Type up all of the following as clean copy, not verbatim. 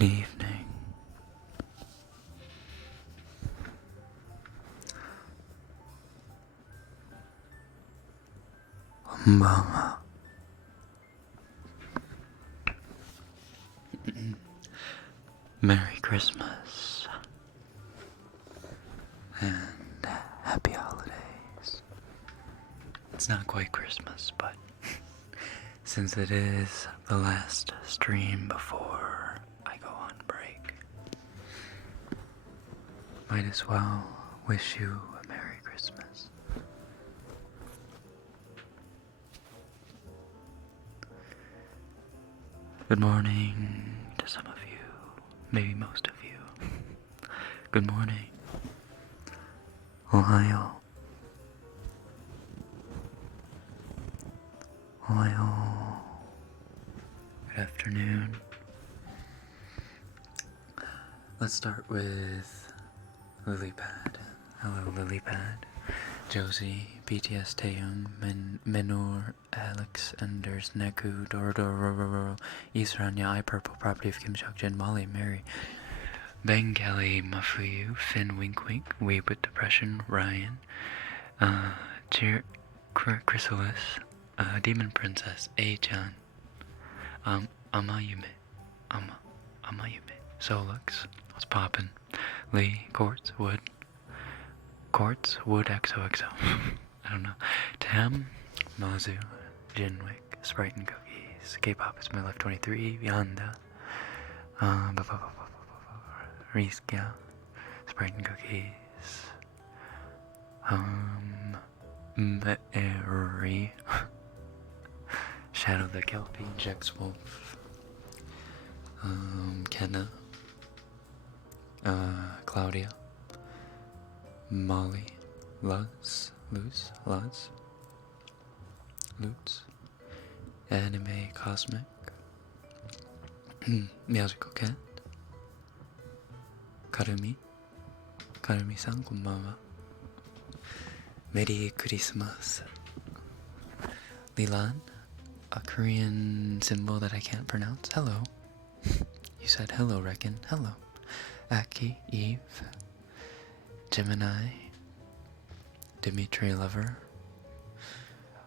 Good evening. Konbanwa. Merry Christmas and happy holidays. It's not quite Christmas, but since it is the last stream before I go on break, might as well wish you a Merry Christmas. Good morning to some of you, maybe most of you. Good morning. Ohayo. Ohayo. Good afternoon. Let's start with Lilypad. Hello, Lilypad. Josie, BTS Taeyong, Menor, Alex, Enders, Neku, Dorodoro, Isranya, I Purple, Property of Kim Seokjin, Molly, Mary, Bengali, Mafuyu, Finn, Wink Wink, Weeb with Depression, Ryan, Chrysalis, Demon Princess, A-chan, Amayume, Amayume, Solux, what's poppin', Lee, Quartz, Wood, XOXO. I don't know. Tam, Mazu, Jinwick, Sprite and Cookies, K-pop is my life 23, Yanda, Rizka, Sprite and Cookies, Mary, Shadow the Kelpie, Jex Wolf, Kenna, Claudia, Molly, Lutz, Anime Cosmic, Magical Cat, Karumi-san, konbanwa. Merry Christmas. Lilan, a Korean symbol that I can't pronounce. Hello. You said hello, Rekken. Hello. Aki, Eve, Gemini, Dimitri Lover,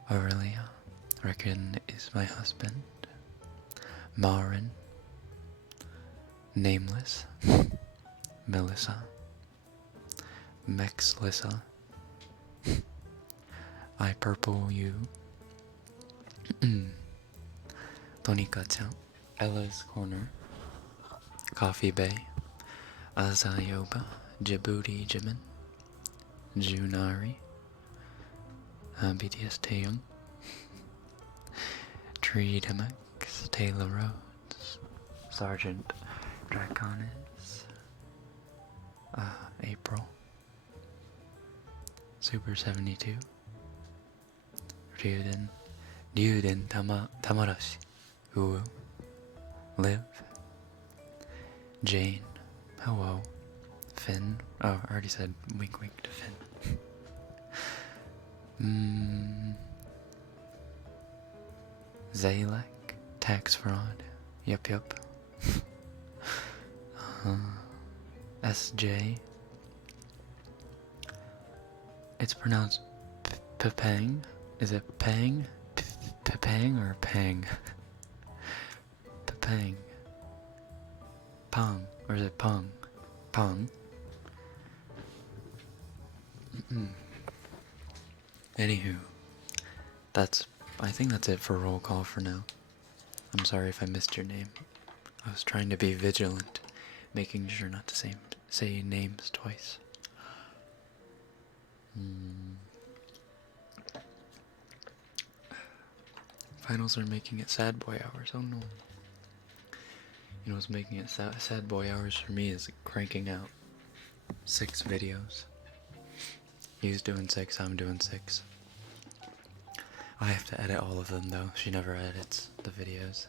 Aurelia, Rekken is my husband, Marin, Nameless, Melissa, Mexlissa, I Purple You, Tonika-chan, Ella's Corner, Coffee Bay, Azayoba, Djibouti Jimin, Junari, BTS Taeyong, Tree Demex, Taylor Rhodes, Sergeant Draconis, April, Super 72, Ryuden Tamarashi, Uu, Liv, Jane, hello, Finn, oh, I already said wink wink to Finn. Zalek, tax fraud, yup. SJ, it's pronounced Pepang, is it Pang? Pepang or Pang? Pepang. Pong, or is it Pong? Pong. Anywho, I think that's it for roll call for now. I'm sorry if I missed your name. I was trying to be vigilant, making sure not to say names twice. Finals are making it sad boy hours, oh no. You know what's making it sad boy hours for me is cranking out 6 videos. He's doing 6, I'm doing 6. I have to edit all of them though, she never edits the videos.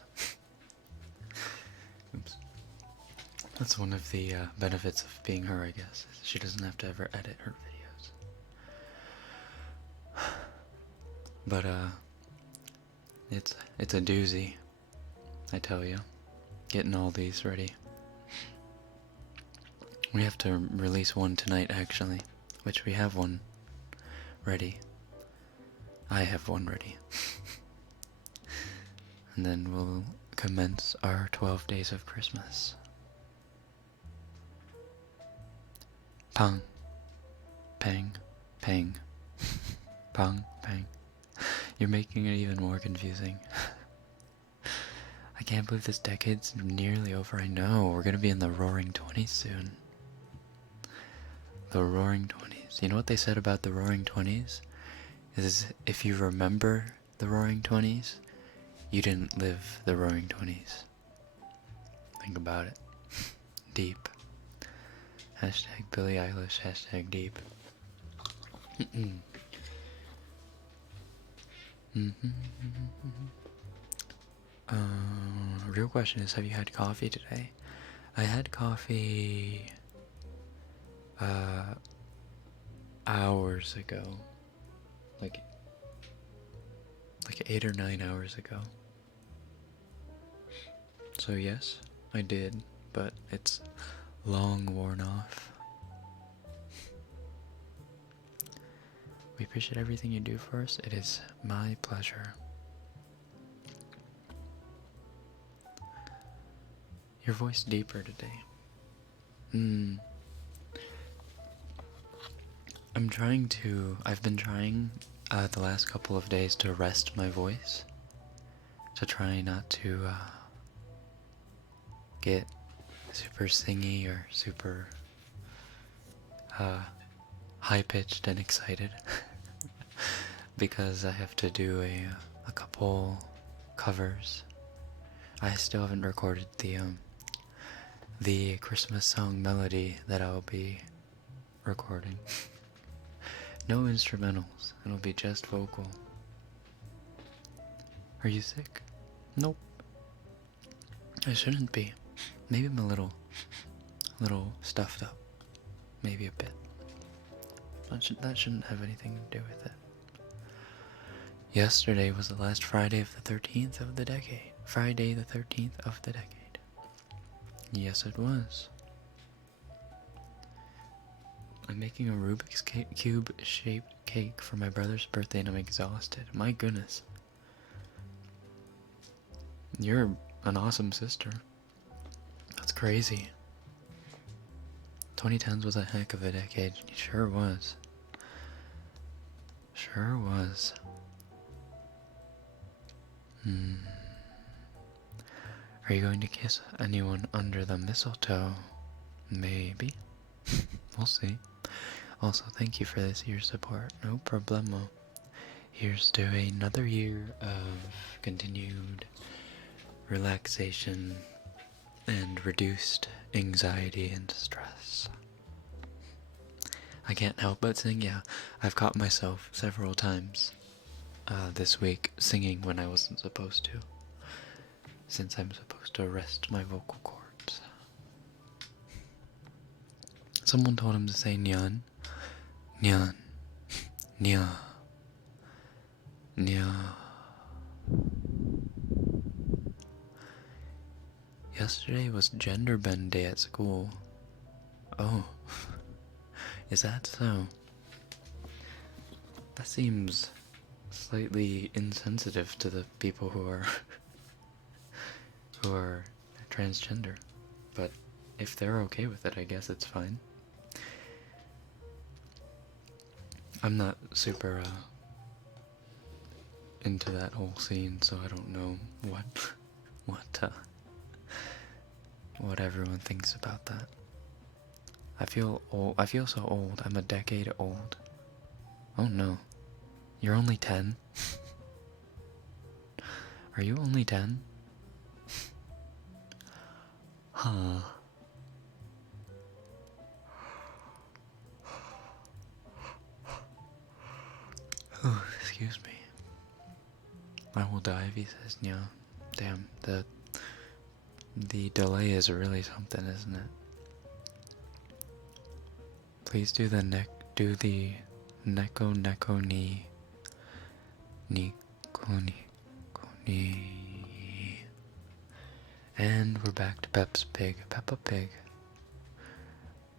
Oops. That's one of the benefits of being her, I guess. She doesn't have to ever edit her videos. But it's a doozy, I tell you. Getting all these ready. We have to release one tonight, actually, which we have one ready. I have one ready. And then we'll commence our 12 days of Christmas. Pong, pang, pang, pong, pang. You're making it even more confusing. I can't believe this decade's nearly over. I know, we're gonna be in the roaring 20s soon. The roaring 20s. You know what they said about the roaring 20s? Is if you remember the roaring 20s, you didn't live the roaring 20s. Think about it. Deep. Hashtag Billie Eilish, hashtag deep. Real question is, have you had coffee today? I had coffee hours ago. Like 8 or 9 hours ago. So yes, I did, but it's long worn off. We appreciate everything you do for us. It is my pleasure. Your voice deeper today. I've been trying the last couple of days to rest my voice. To try not to get super singy or super high-pitched and excited. Because I have to do a couple covers. I still haven't recorded the Christmas song melody that I'll be recording. No instrumentals, it'll be just vocal. Are you sick? Nope. I shouldn't be. Maybe I'm a little stuffed up. Maybe a bit. That shouldn't have anything to do with it. Yesterday was the last Friday of the 13th of the decade. Friday the 13th of the decade. Yes, it was. I'm making a Rubik's Cube shaped cake for my brother's birthday and I'm exhausted. My goodness. You're an awesome sister. That's crazy. 2010s was a heck of a decade. It sure was. Sure was. Are you going to kiss anyone under the mistletoe? Maybe. We'll see. Also, thank you for this year's support. No problemo. Here's to another year of continued relaxation and reduced anxiety and stress. I can't help but sing, yeah. I've caught myself several times this week singing when I wasn't supposed to, since I'm supposed to rest my vocal cords. Someone told him to say nyan, nyan, nya, nya. Yesterday was gender bend day at school. Oh, is that so? That seems slightly insensitive to the people who are transgender, but if they're okay with it, I guess it's fine. I'm not super into that whole scene, so I don't know what everyone thinks about that. I feel old. I feel so old. I'm a decade old. Oh no. You're only 10? Are you only 10? Huh. Oh, excuse me. I will die if he says no. Damn, the delay is really something, isn't it? Please do the neko ni koni. And we're back to Peppa Pig.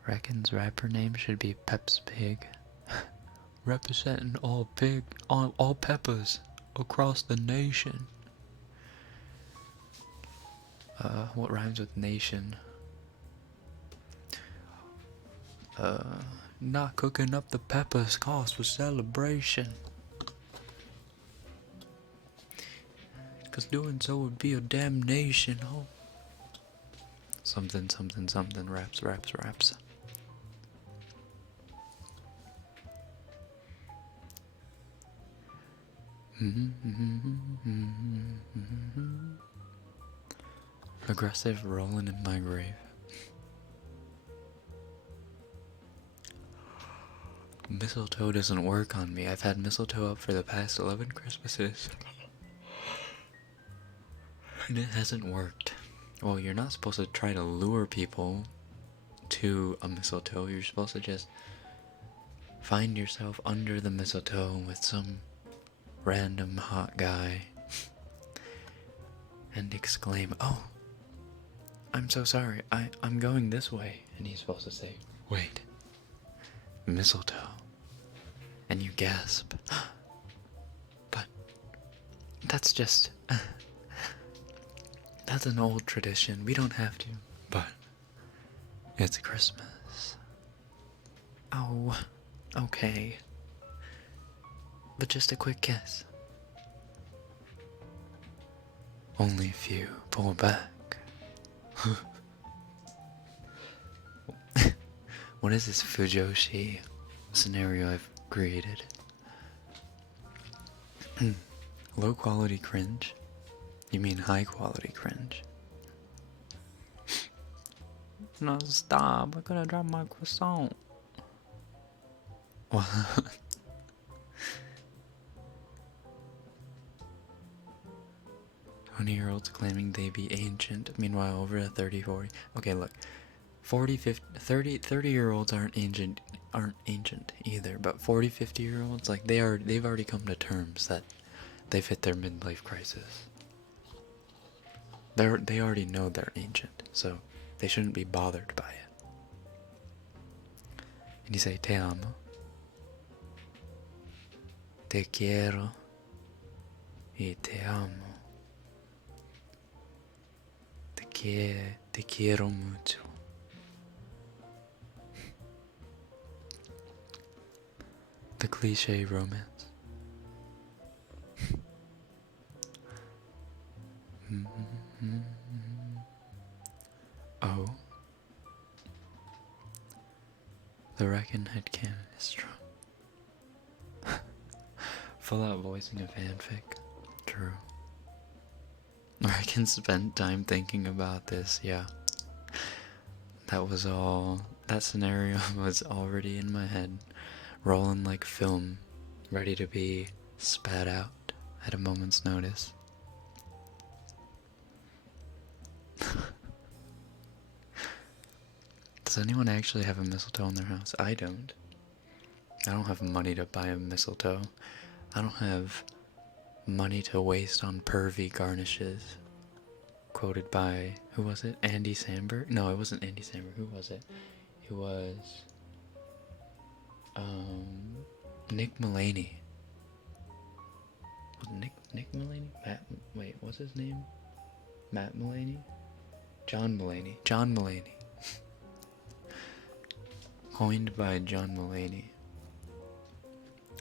Rekken's rapper name should be Pep's Pig. Representing all peppers across the nation. What rhymes with nation? Not cooking up the peppers cause for celebration. 'Cause doing so would be a damnation. Oh. Something, something, something. Raps, raps, raps. Aggressive rolling in my grave. Mistletoe doesn't work on me. I've had mistletoe up for the past 11 Christmases. And it hasn't worked. Well, you're not supposed to try to lure people to a mistletoe. You're supposed to just find yourself under the mistletoe with some random hot guy and exclaim, "Oh, I'm so sorry, I'm going this way." And he's supposed to say, "Wait, mistletoe." And you gasp. But that's just... that's an old tradition. We don't have to. But it's Christmas. Oh, okay. But just a quick kiss. Only if you pull back. What is this Fujoshi scenario I've created? Low quality cringe? You mean high quality cringe? No, stop. I could have dropped my croissant. What? 20-year-olds claiming they be ancient. Meanwhile, over a 30, 40. Okay, look. 40, 50, 30-year-olds aren't ancient either, but 40, 50-year-olds, like they've already come to terms that they've hit their midlife crisis. They already know they're ancient, so they shouldn't be bothered by it. And you say, "Te amo. Te quiero. Y te amo. Te quiero mucho." The cliche romance. Oh. The Rekken headcanon is strong. Full out voicing a fanfic. True. Rekken spent time thinking about this, yeah. That scenario was already in my head, rolling like film, ready to be spat out at a moment's notice. Does anyone actually have a mistletoe in their house? I don't. I don't have money to buy a mistletoe. I don't have money to waste on pervy garnishes. Quoted by, who was it? Andy Samberg? No, it wasn't Andy Samberg. Who was it? It was Nick Mulaney. Was Nick Mulaney? Wait, what's his name? Matt Mulaney? John Mulaney. John Mulaney. Coined by John Mulaney.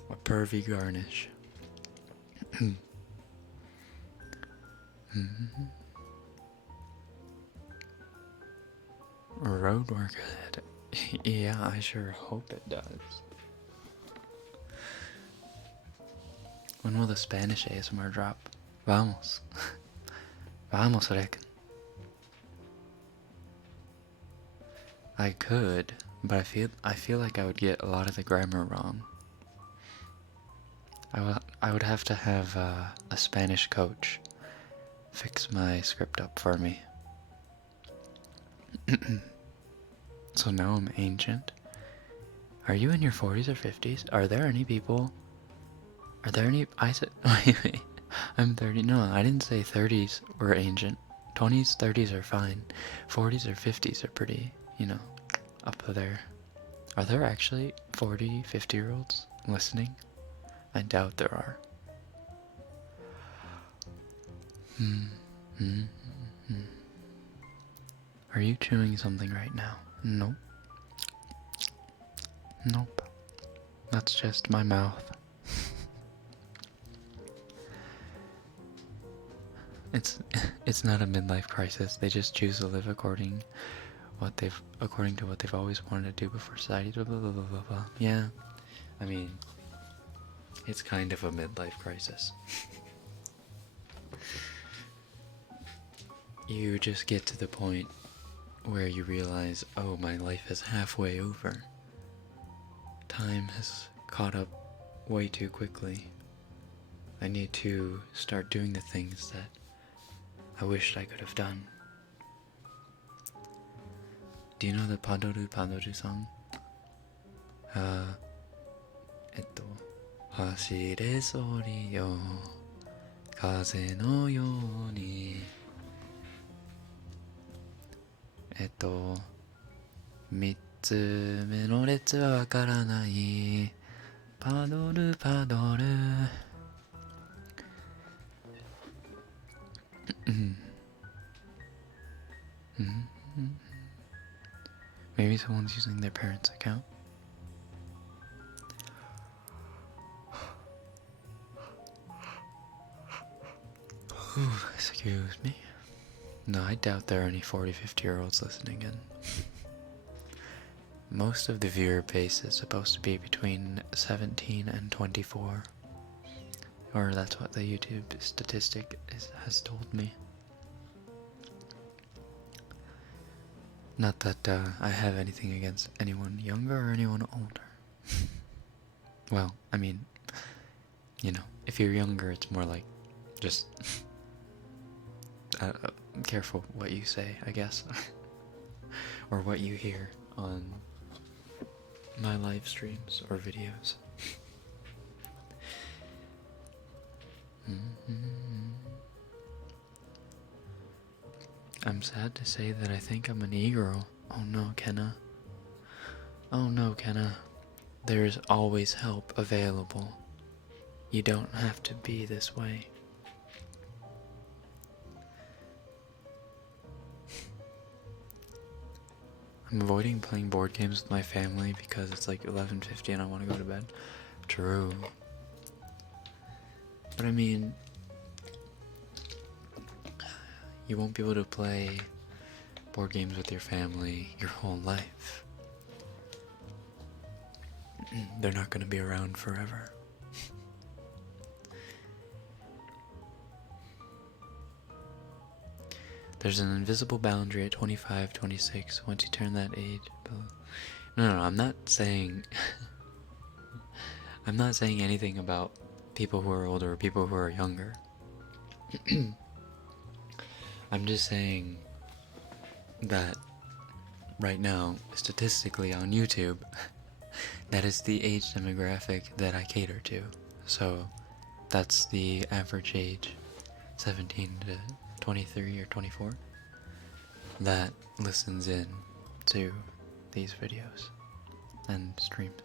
A pervy garnish. Road work ahead. Yeah, I sure hope it does. When will the Spanish ASMR drop? Vamos. Vamos, Rekken. I could, but I feel like I would get a lot of the grammar wrong. I would have to have a Spanish coach fix my script up for me. So now I'm ancient. Are you in your 40s or 50s? Are there any people? Are there any? I said, wait, I'm 30. No, I didn't say 30s were ancient. 20s, 30s are fine. 40s or 50s are pretty, you know, up there. Are there actually 40, 50-year-olds listening? I doubt there are. Are you chewing something right now? Nope. Nope. That's just my mouth. It's not a midlife crisis. They just choose to live according to what they've always wanted to do before society. Blah blah blah blah blah blah. Yeah. I mean, it's kind of a midlife crisis. You just get to the point where you realize, oh, my life is halfway over. Time has caught up way too quickly. I need to start doing the things that I wished I could have done. Do you know the Padoru Padoru song? 走れそりよ風のように三つ目の列はわからないパドルパドルMaybe someone's using their parents' account. Excuse me. No, I doubt there are any 40, 50-year-olds listening in. Most of the viewer base is supposed to be between 17 and 24. Or that's what the YouTube statistic has told me. Not that I have anything against anyone younger or anyone older. Well, I mean, you know, if you're younger, it's more like just careful what you say, I guess. Or what you hear on my live streams or videos. I'm sad to say that I think I'm an e-girl. Oh no, Kenna. Oh no, Kenna. There's always help available. You don't have to be this way. I'm avoiding playing board games with my family because it's like 11:50 and I want to go to bed. True. But I mean, you won't be able to play board games with your family your whole life. They're not going to be around forever. There's an invisible boundary at 25, 26. Once you turn that age... No, I'm not saying... I'm not saying anything about people who are older or people who are younger. I'm just saying that right now, statistically on YouTube, that is the age demographic that I cater to. So that's the average age, 17 to 23 or 24, that listens in to these videos and streams.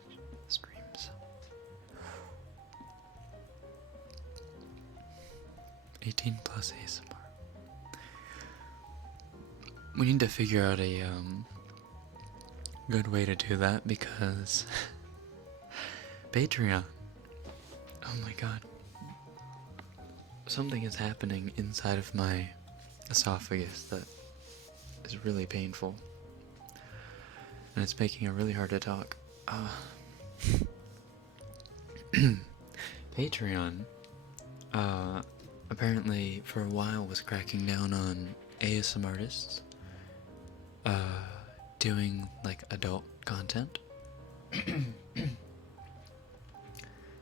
18 plus ASMR. We need to figure out a good way to do that because Patreon. Oh my god. Something is happening inside of my esophagus that is really painful. And it's making it really hard to talk. Patreon, apparently for a while was cracking down on ASMR artists, doing like adult content.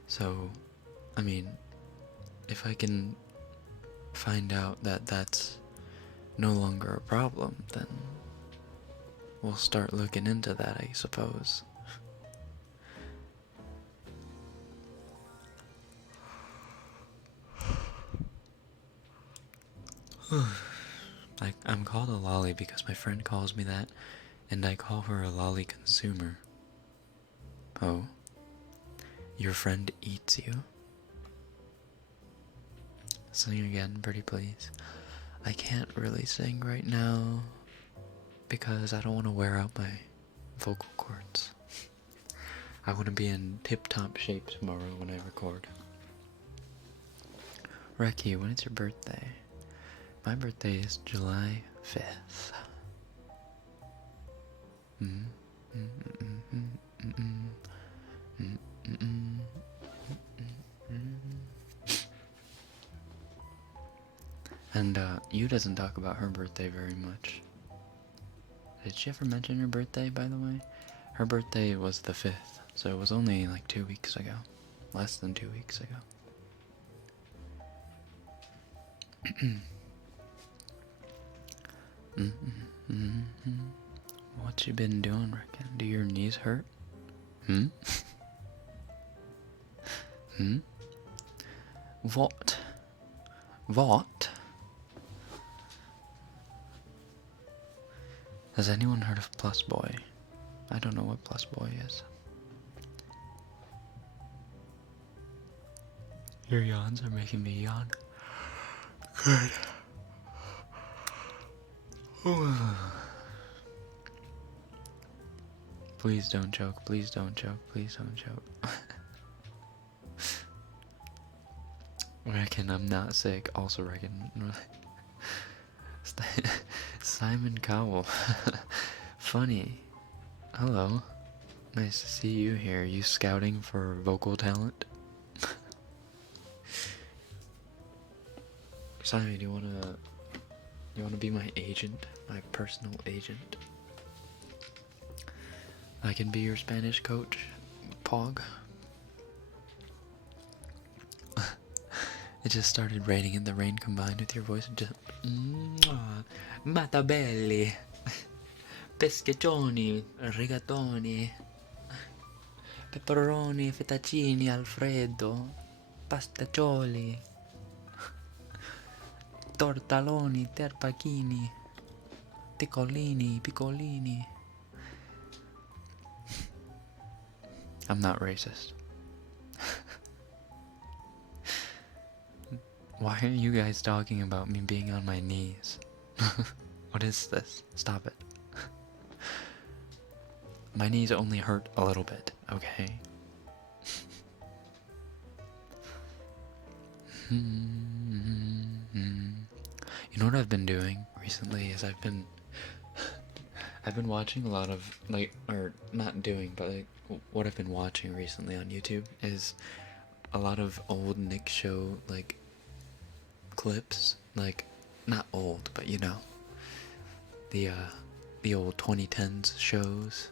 So, I mean, if I can find out that that's no longer a problem, then we'll start looking into that, I suppose. I'm called a lolly because my friend calls me that, and I call her a lolly consumer. Oh, your friend eats you? Sing again, pretty please. I can't really sing right now because I don't want to wear out my vocal cords. I want to be in tip-top shape tomorrow when I record. Rekken, when is your birthday? My birthday is July 5th. And you doesn't talk about her birthday very much. Did she ever mention her birthday, by the way? Her birthday was the 5th, so it was only like 2 weeks ago. Less than 2 weeks ago. What you been doing, Rekken? Do your knees hurt? What? What? Has anyone heard of Plus Boy? I don't know what Plus Boy is. Your yawns are making me yawn. Good. Please don't choke, please don't choke, please don't choke. Rekken, I'm not sick. Also Rekken. Simon Cowell. Funny. Hello. Nice to see you here. You scouting for vocal talent? Simon, you wanna be my agent? My personal agent? I can be your Spanish coach, Pog. It just started raining and the rain combined with your voice and just... Matabelli, peschettioni, rigatoni, pepperoni, fettuccini, alfredo, pastaccioli, tortalloni, terpacchini, piccolini, piccolini. I'm not racist. Why are you guys talking about me being on my knees? What is this? Stop it. My knees only hurt a little bit, okay? You know what I've been doing recently is I've been watching a lot of, like, or not doing, but like what I've been watching recently on YouTube is a lot of old Nick Show, like, clips, like, not old, but you know, the old 2010s shows,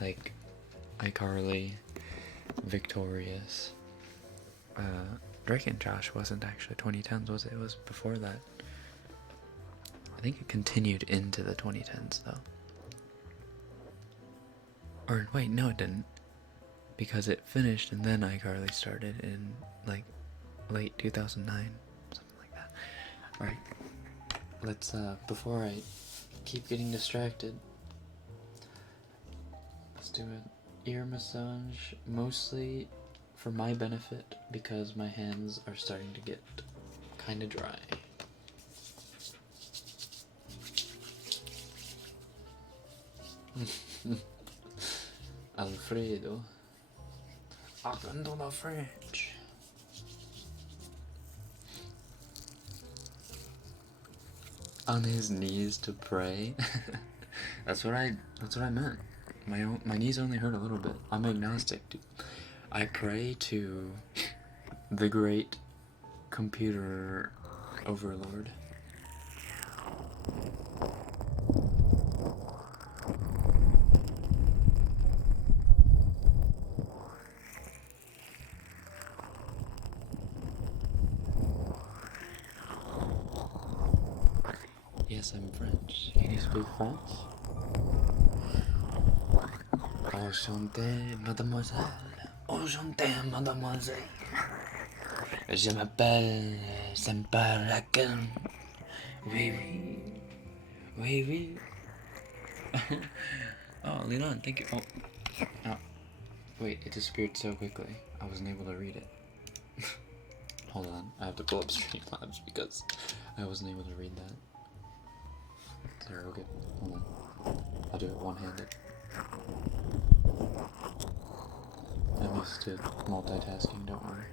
like iCarly, Victorious. Drake and Josh wasn't actually 2010s, was it? It was before that. I think it continued into the 2010s though. Or wait, no it didn't. Because it finished and then iCarly started in like late 2009. Alright, let's, before I keep getting distracted, let's do an ear massage, mostly for my benefit, because my hands are starting to get kinda dry. Alfredo, abrindo la fridge. On his knees to pray. That's what I meant. My knees only hurt a little bit. I'm agnostic, dude. I pray to the great computer overlord. Yes, I'm French. Can you speak French? Enchanté, mademoiselle. Enchanté, mademoiselle. Je m'appelle Senpai Rekken. Oui, oui. Oui, oui. Oh, Leland, thank you. Oh. Oh. Wait, it disappeared so quickly. I wasn't able to read it. Hold on, I have to pull up Streamlabs because I wasn't able to read that. Sorry, okay. Hold on. I'll do it one-handed. I'm used to multitasking, don't worry.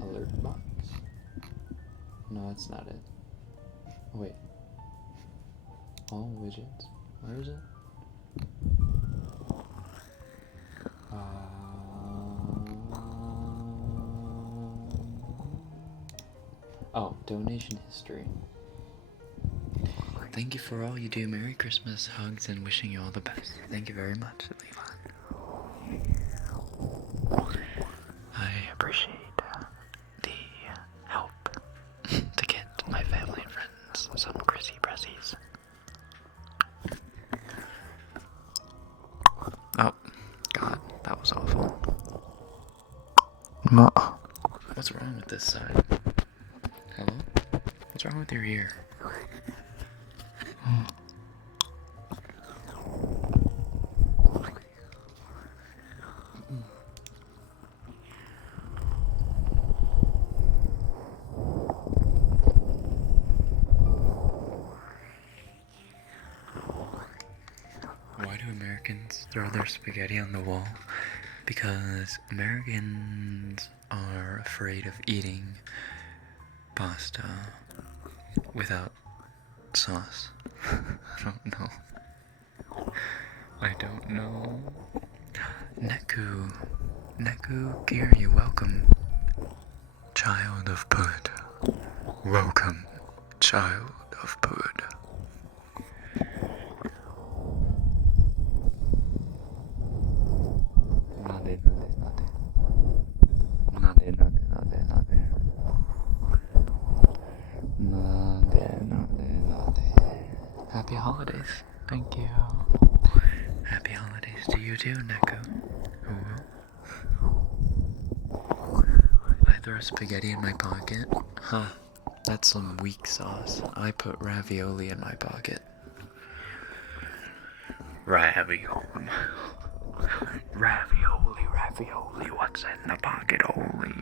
Alert box? No, that's not it. Oh, wait. All widgets? Where is it? Oh, donation history. Thank you for all you do. Merry Christmas, hugs, and wishing you all the best. Thank you very much, Leland. I appreciate the help to get my family and friends some Chrissy Pressies. Oh, God, that was awful. What's wrong with this side? Hello? What's wrong with your ear? Why do Americans throw their spaghetti on the wall? Because Americans are afraid of eating pasta without sauce. I don't know. I don't know. Neku Gear, you welcome. Child of Pud. Welcome, child of Pud. Happy holidays. Thank you. Happy holidays to you too, Neku. I throw spaghetti in my pocket? Huh. That's some weak sauce. I put ravioli in my pocket. Ravioli, what's in the pocket, Oli?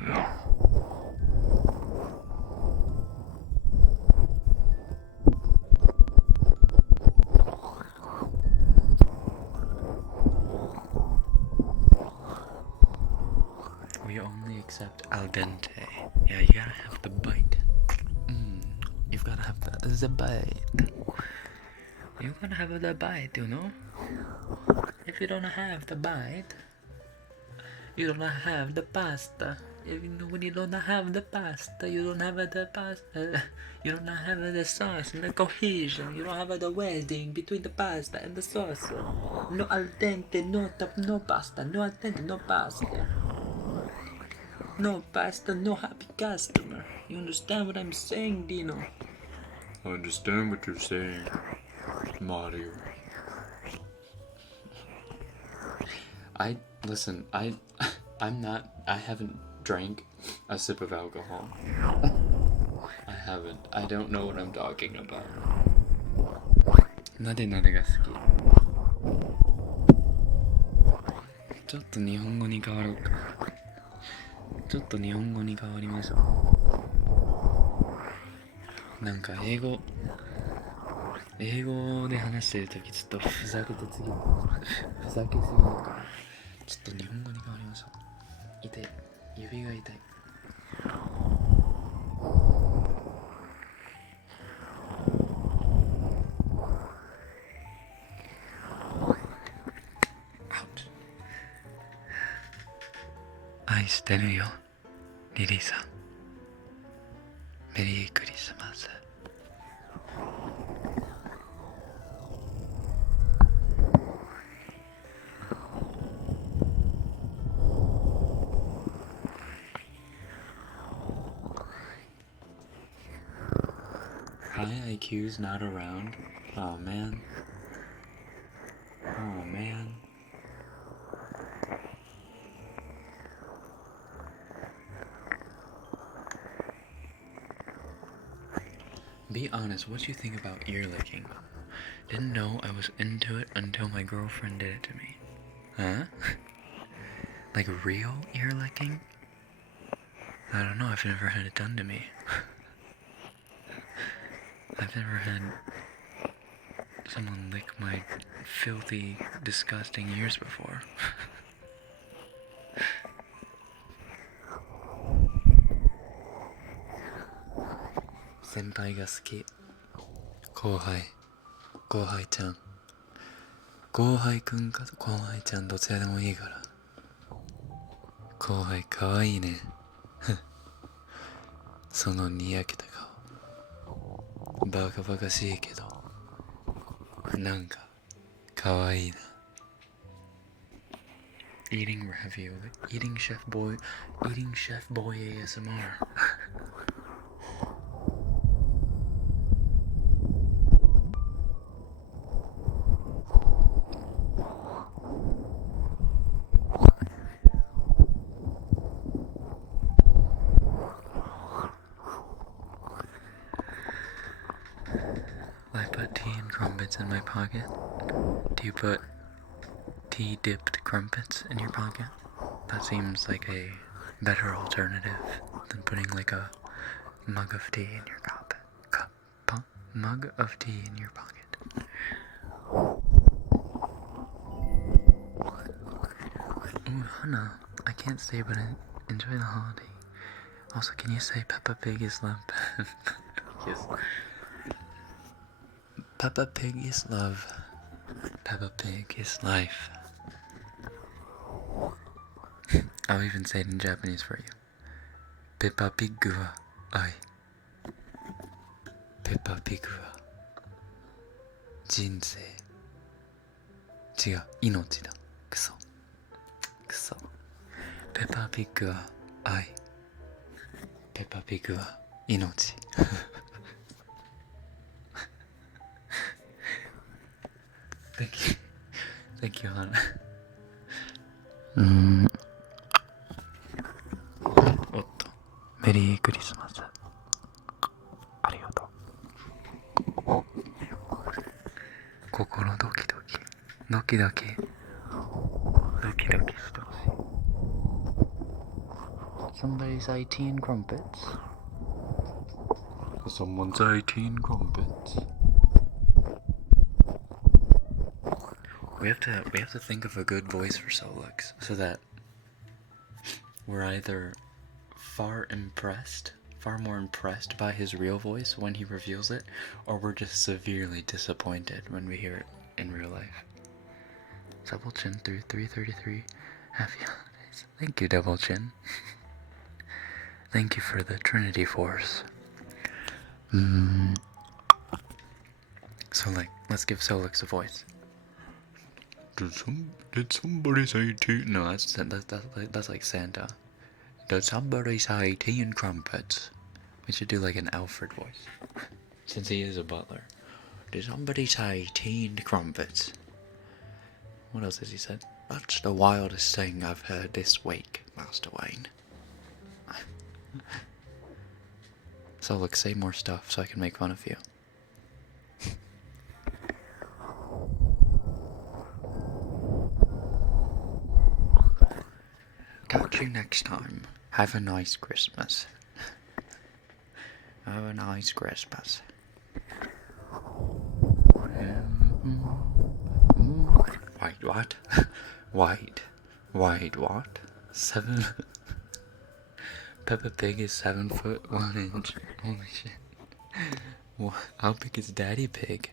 We only accept al dente. Yeah, you gotta have the bite. You've gotta have the bite. You gotta have the bite, you know? If you don't have the bite, you don't have the pasta. When you don't have the pasta, you don't have the pasta. You don't have the sauce and the cohesion. You don't have the welding between the pasta and the sauce. No al dente, no pasta. No al dente, no pasta. No pasta, no happy customer. You understand what I'm saying, Dino? I understand what you're saying, Mario. I haven't drank a sip of alcohol. I haven't. I don't know what I'm talking about. Nadeが好き。ちょっと日本語に変わろうか。ちょっと日本語に変わりましょう。なんか英語で話してるときちょっとふざけすぎるからちょっと日本語に変わりましょう。痛い、指が痛い。愛してるよ、リリーさん。メリークリスマス。Hi, IQ's not around. Oh man. Oh man. Be honest, what do you think about ear licking? Didn't know I was into it until my girlfriend did it to me. Huh? Like real ear licking? I don't know, I've never had it done to me. I've never had someone lick my filthy, disgusting ears before. 先輩が好き。後輩ちゃん。後輩くんか後輩ちゃんどちらでもいいから。後輩かわいいね。そのにやけた顔。バカバカしいけど。なんか、かわいいな。Eating ravioli. Eating Chef Boy ASMR. I put tea and crumpets in my pocket. Do you put tea dipped crumpets in your pocket? That seems like a better alternative than putting like a mug of tea in your mug of tea in your pocket. Ooh, Hannah, I can't say but enjoy the holiday. Also, can you say Peppa Pig is love? Yes. Peppa Pig is love. Peppa Pig is life. I'll even say it in Japanese for you. Peppa Pig wa ai. Peppa Pig wa jinsei. 違う、命だ。クソ。Peppa Pig wa ai. Peppa Pig wa inochi. Thank you, Hannah. おっと、メリークリスマス。ありがとう。心ドキドキしてほしい。Somebody say tea and crumpets. Someone say tea and crumpets. We have to think of a good voice for Solix so that we're either far more impressed by his real voice when he reveals it, or we're just severely disappointed when we hear it in real life. Double Chin through 333. Happy holidays. Thank you, Double Chin. Thank you for the Trinity Force. So let's give Solix a voice. Did somebody say tea? No, that's like Santa. Did somebody say tea and crumpets? We should do like an Alfred voice, since he is a butler. Did somebody say tea and crumpets? What else has he said? That's the wildest thing I've heard this week, Master Wayne. So look, say more stuff so I can make fun of you. Catch you next time. Have a nice Christmas. Have a nice Christmas. Wait, what? Wait, what? 7... Peppa Pig is 7 foot 1 inch. Holy shit. What? How big is Daddy Pig?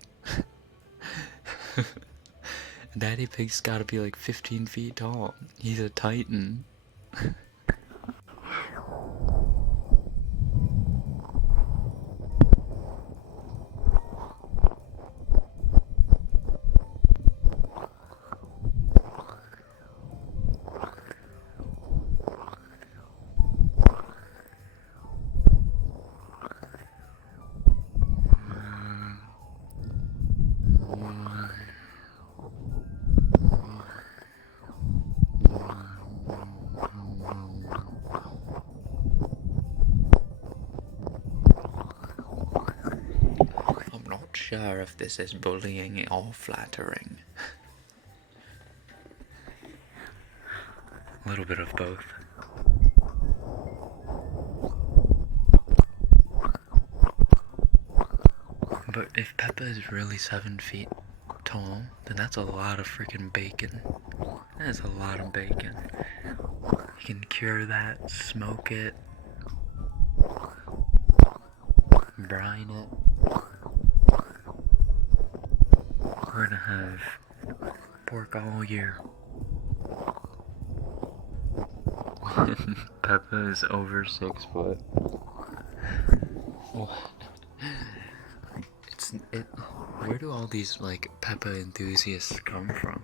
Daddy Pig's gotta be like 15 feet tall. He's a titan. sure if this is bullying or flattering. A little bit of both. But if Peppa is really 7 feet tall, then that's a lot of freaking bacon. That is a lot of bacon. You can cure that, smoke it, brine it. We're gonna have pork all year. Peppa is over 6 foot. What? Where do all these, like, Peppa enthusiasts come from?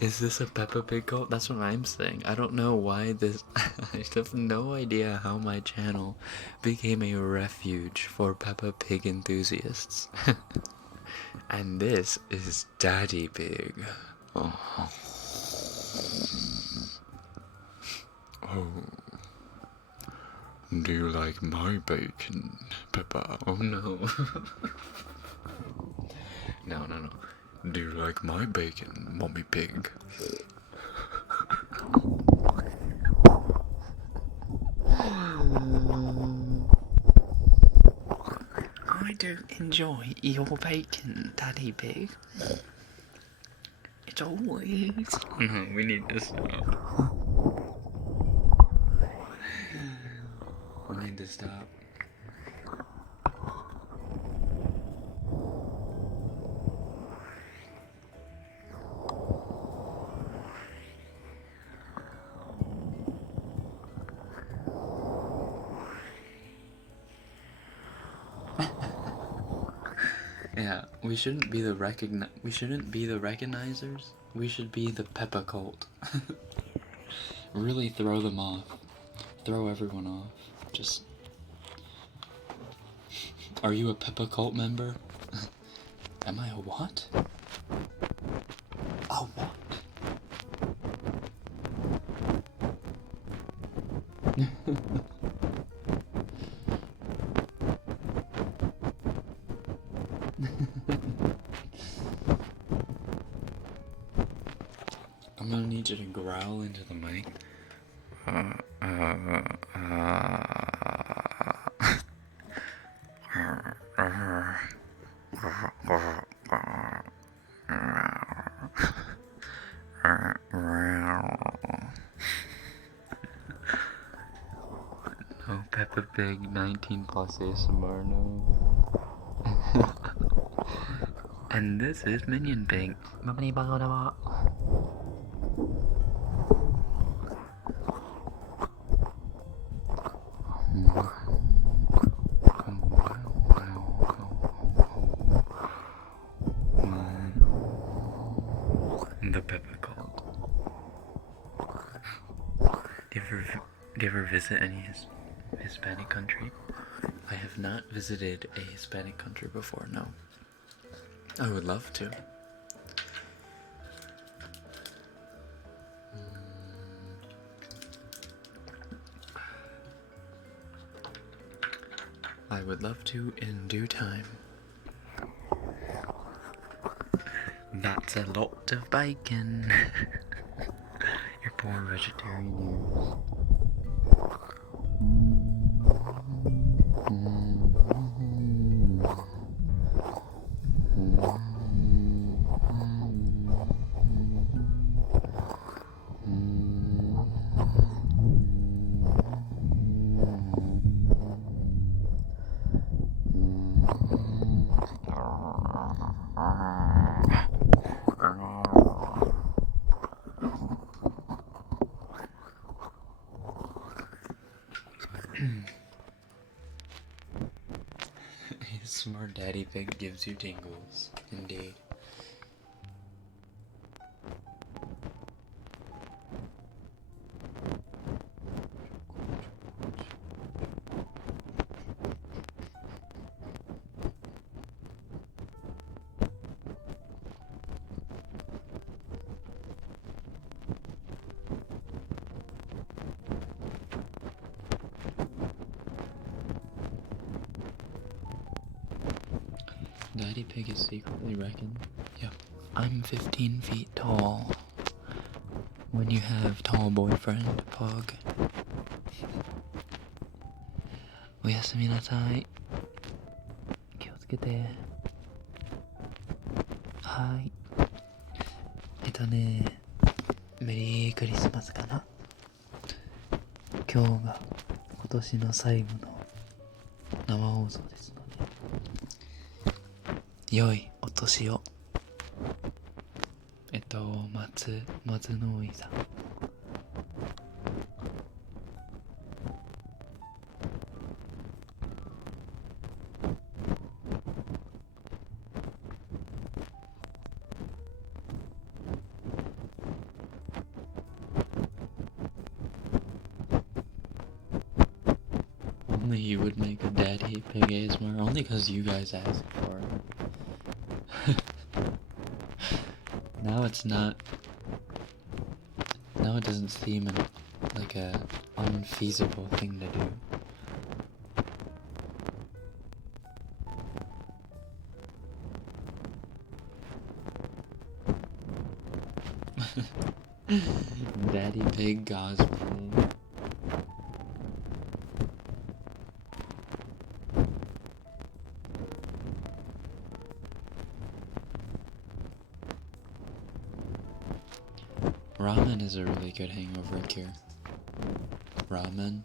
Is this a Peppa Pig cult? That's what I'm saying. I don't know why this... I have no idea how my channel became a refuge for Peppa Pig enthusiasts. And this is Daddy Pig. Oh. Oh. Do you like my bacon, Peppa? Oh no. No. Do you like my bacon, Mommy Pig? I don't enjoy your bacon, Daddy Pig. It's always... No, we need to stop. We need to stop. Yeah, we shouldn't be the recognizers. We should be the Peppa cult. Really throw them off. Throw everyone off. Just... Are you a Peppa cult member? Am I a what? A what? I'm gonna need you to growl into the mic. No Peppa Pig 19 plus ASMR, no. And this is Minion Pig. The Peppa cult. Do you ever visit any Hispanic country? I have not visited a Hispanic country before, no. I would love to. I would love to in due time. That's a lot of bacon. Your poor vegetarian ears. Smart Daddy Pig gives you tingles, indeed. Daddy Pig is secretly Rekken. Yep. I'm 15 feet tall. When you have tall boyfriend, Pog. おやすみなさい。気をつけて。はい。メリークリスマスかな。今日が今年の最後の生放送ですので、良いお年を。松の井さん。Only you would make a Daddy Pig ASMR, only because you guys asked for it. Now it's not. Now it doesn't seem like a unfeasible thing to do. Daddy Pig cosplay. Ramen is a really good hangover cure. Ramen.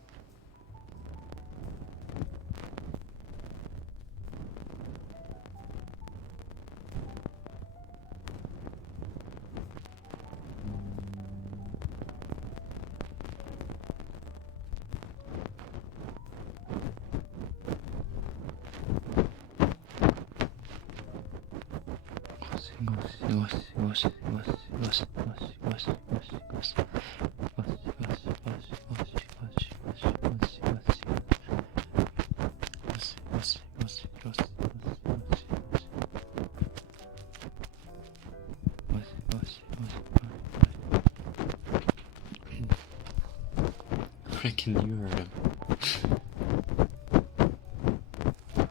Reckon you heard him.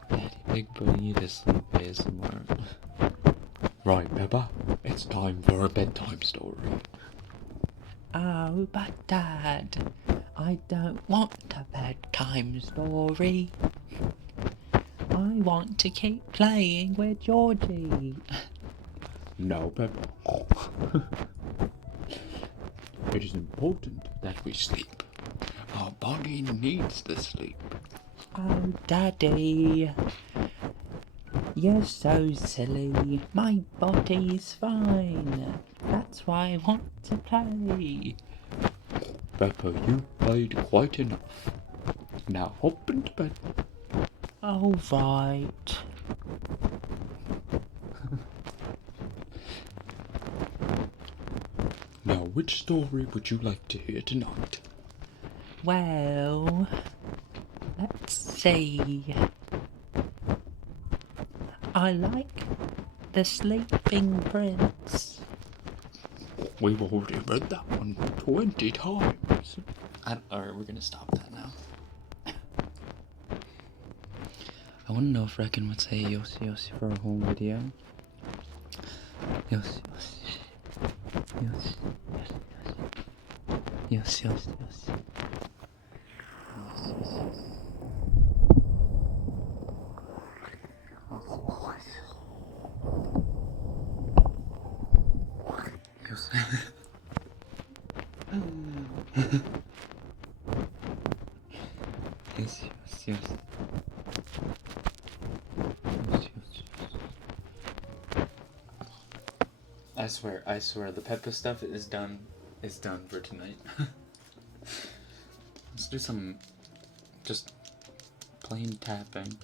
Daddy Pig putting you to sleep ASMR. Right, Peppa, it's time for a bedtime story. Oh, but Dad, I don't want a bedtime story. I want to keep playing with Georgie. No, Peppa. It is important that we sleep. Our body needs the sleep. Oh, Daddy. You're so silly. My body's fine. That's why I want to play. Peppa, you played quite enough. Now hop into bed. All right. Now, which story would you like to hear tonight? Well, let's see. I like The Sleeping Prince. We've already read that one 20 times. Alright, we're gonna stop that now. I wanna know if Rekken would say Yoshi Yoshi for a whole video. Yoshi Yoshi. Yoshi Yoshi Yoshi. Yoshi Yoshi Yoshi. Yes. I swear, the Peppa stuff is done for tonight. Let's do some just plain tapping.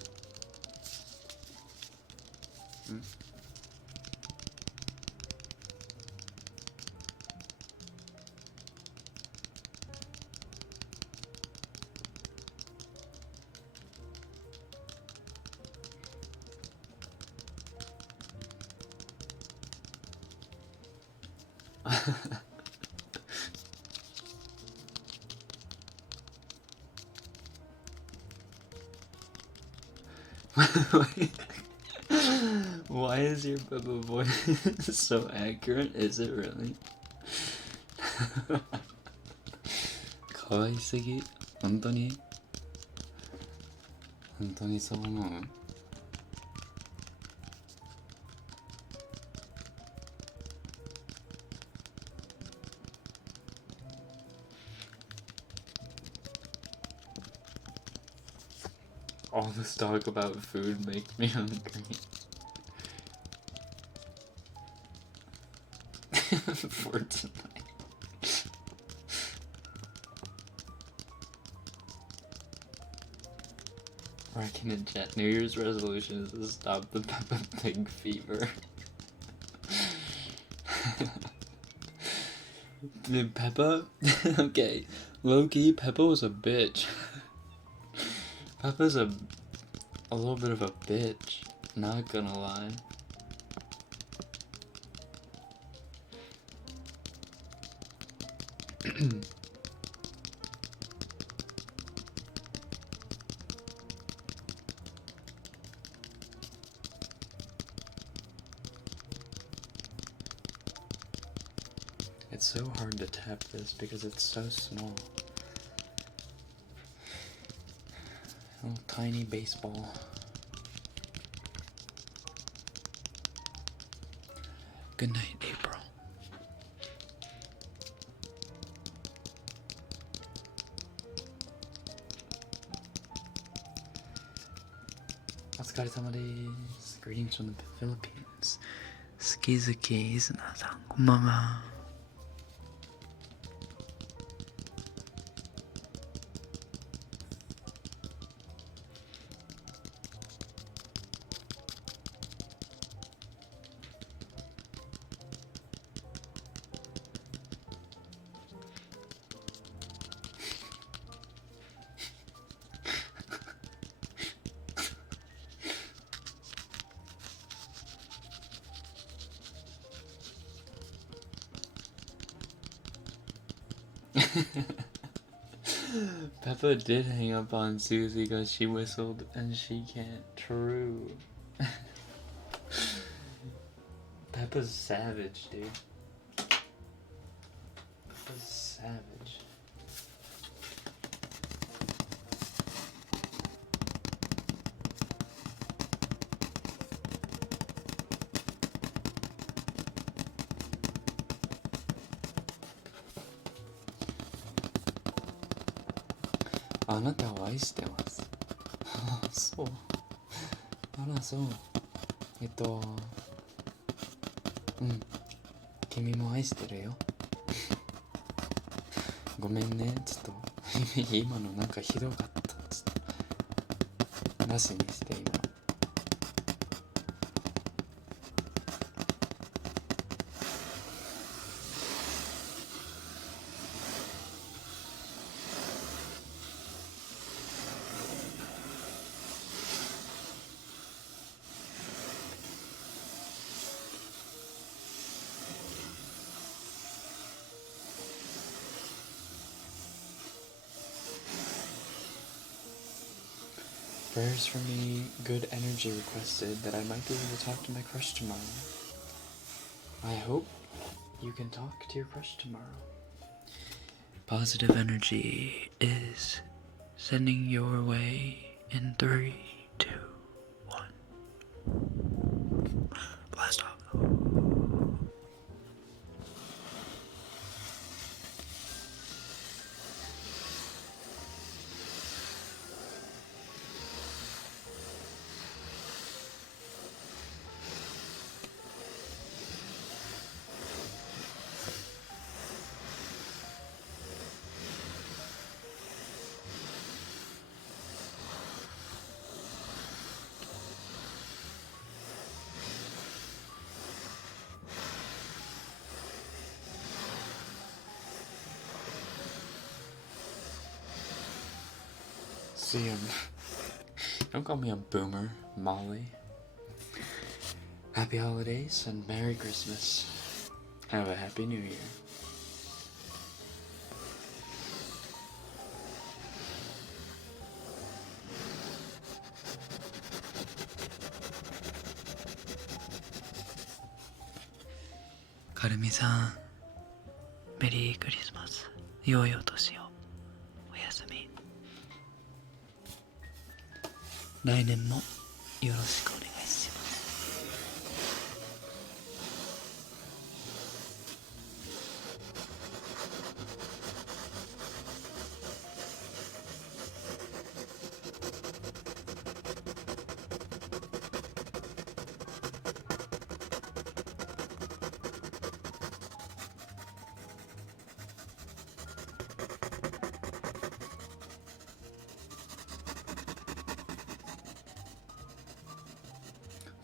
Why is your Peppa voice so accurate? Is it really? 可愛すぎ。本当にそう思う All this talk about food makes me hungry. For tonight. Rekken and chat. New Year's resolution is to stop the Peppa Pig fever. Peppa? Okay. Low-key, Peppa was a bitch. Peppa's a little bit of a bitch. Not gonna lie. It's so hard to tap this because it's so small. A little tiny baseball. Good night, April. Greetings from the Philippines. Skizuki Izuna-san, konbanwa. Peppa did hang up on Susie because she whistled and she can't. True. Peppa's savage, dude. Peppa's savage. Ah, あなたを愛してます。ああ、そう。あら、そう。うん。君も愛してるよ。ごめんね、ちょっと今のなんかひどかった。ちょっとなしにして今。Prayers for me, good energy requested that I might be able to talk to my crush tomorrow. I hope you can talk to your crush tomorrow. Positive energy is sending your way in 3, 2, 1. Blast off. See him. Don't call me a boomer, Molly. Happy holidays and Merry Christmas. Have a Happy New Year. かるみさん、メリークリスマス、良いお年を。おやすみ。来年もよろしくお願いします。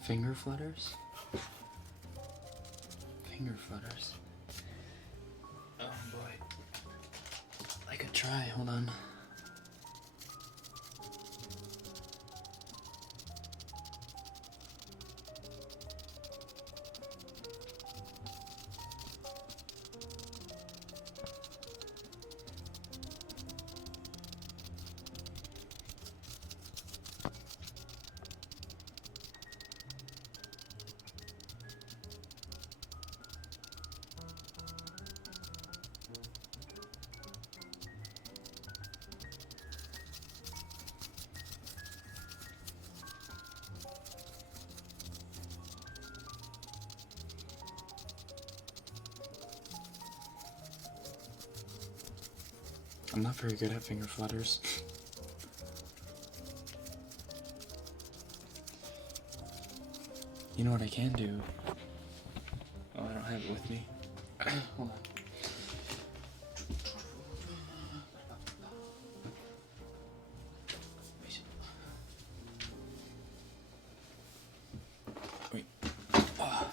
Finger flutters? Finger flutters. Oh boy. I could try, hold on. I'm not very good at finger flutters. You know what I can do? Oh, I don't have it with me. Hold on. Wait. Oh.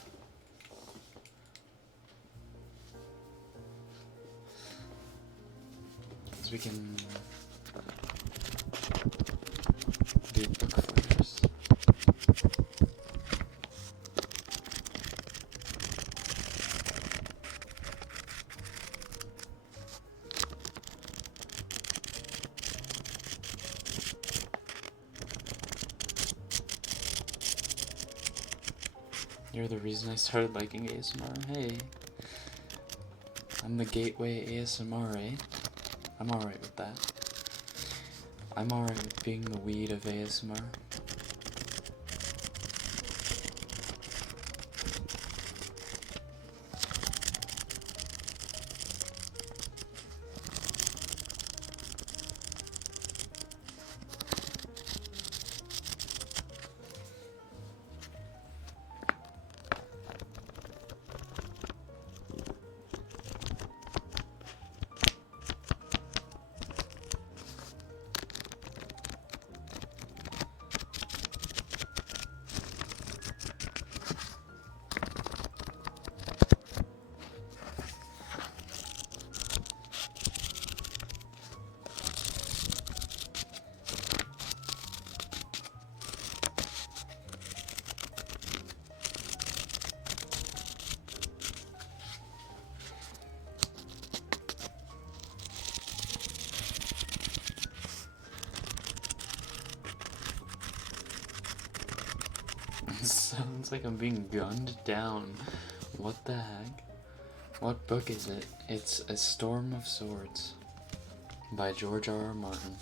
So we can do book flippers. You're the reason I started liking ASMR. Hey, I'm the gateway ASMR, eh? I'm alright with that. I'm alright with being the weed of ASMR. Sounds like I'm being gunned down. What the heck? What book is it? It's A Storm of Swords by George R.R. Martin.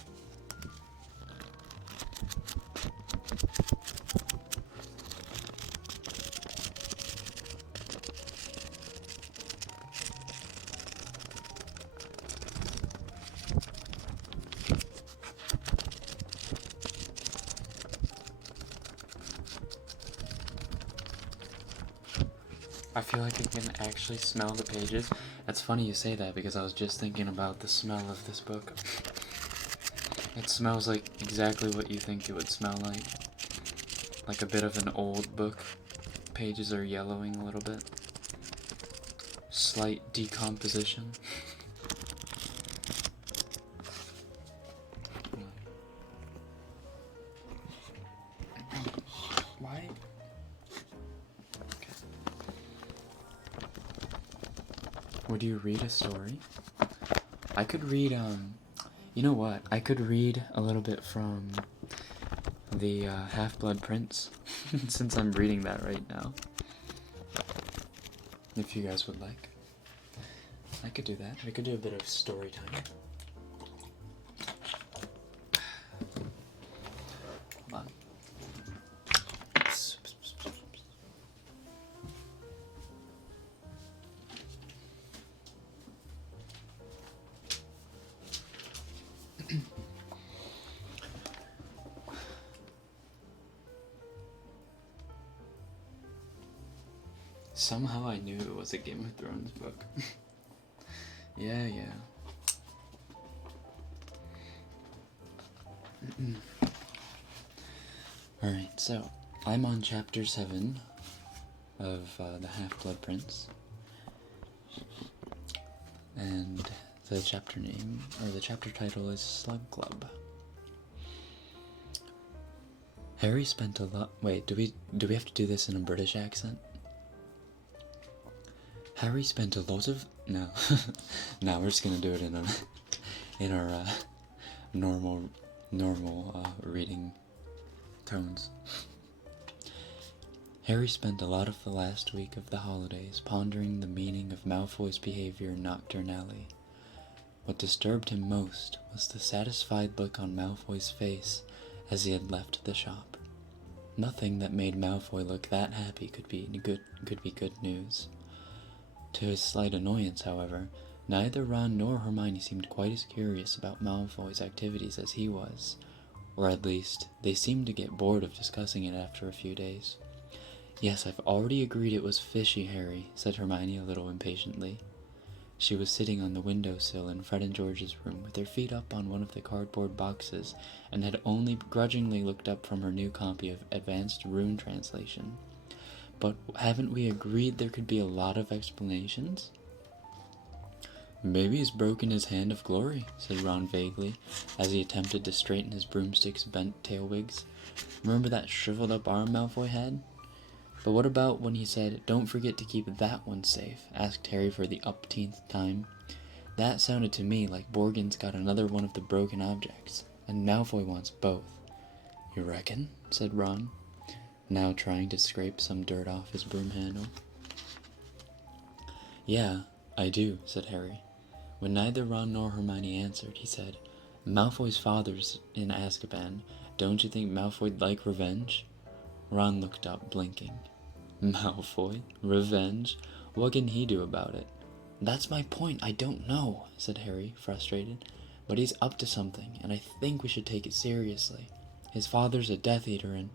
I feel like I can actually smell the pages. That's funny you say that because I was just thinking about the smell of this book. It smells like exactly what you think it would smell like. Like a bit of an old book. Pages are yellowing a little bit. Slight decomposition. Why? Would you read a story? I could read, you know what? I could read a little bit from the Half-Blood Prince, since I'm reading that right now. if you guys would like. I could do that. We could do a bit of story time. Hold on. Somehow I knew it was a Game of Thrones book. Yeah. Alright, so I'm on chapter 7 of the Half-Blood Prince. And the chapter name, or the chapter title, is Slug Club. Harry spent a lot. Wait, do we have to do this in a British accent? Harry spent a lot of. No, no, we're just gonna do it in our normal reading tones. Harry spent a lot of the last week of the holidays pondering the meaning of Malfoy's behavior in Nocturne Alley. What disturbed him most was the satisfied look on Malfoy's face as he had left the shop. Nothing that made Malfoy look that happy could be good news. To his slight annoyance, however, neither Ron nor Hermione seemed quite as curious about Malfoy's activities as he was, or at least, they seemed to get bored of discussing it after a few days. "Yes, I've already agreed it was fishy, Harry," said Hermione a little impatiently. She was sitting on the windowsill in Fred and George's room with her feet up on one of the cardboard boxes and had only grudgingly looked up from her new copy of Advanced Rune Translation. "But haven't we agreed there could be a lot of explanations?" "Maybe he's broken his hand of glory," said Ron vaguely, as he attempted to straighten his broomstick's bent tailwigs. "Remember that shriveled up arm Malfoy had?" "But what about when he said, 'Don't forget to keep that one safe'?" asked Harry for the upteenth time. "That sounded to me like Borgin's got another one of the broken objects, and Malfoy wants both." "You reckon?" said Ron, now trying to scrape some dirt off his broom handle. "Yeah, I do," said Harry. When neither Ron nor Hermione answered, he said, "Malfoy's father's in Azkaban. Don't you think Malfoy'd like revenge?" Ron looked up, blinking. "Malfoy? Revenge? What can he do about it?" "That's my point, I don't know," said Harry, frustrated. "But he's up to something, and I think we should take it seriously. His father's a Death Eater and—"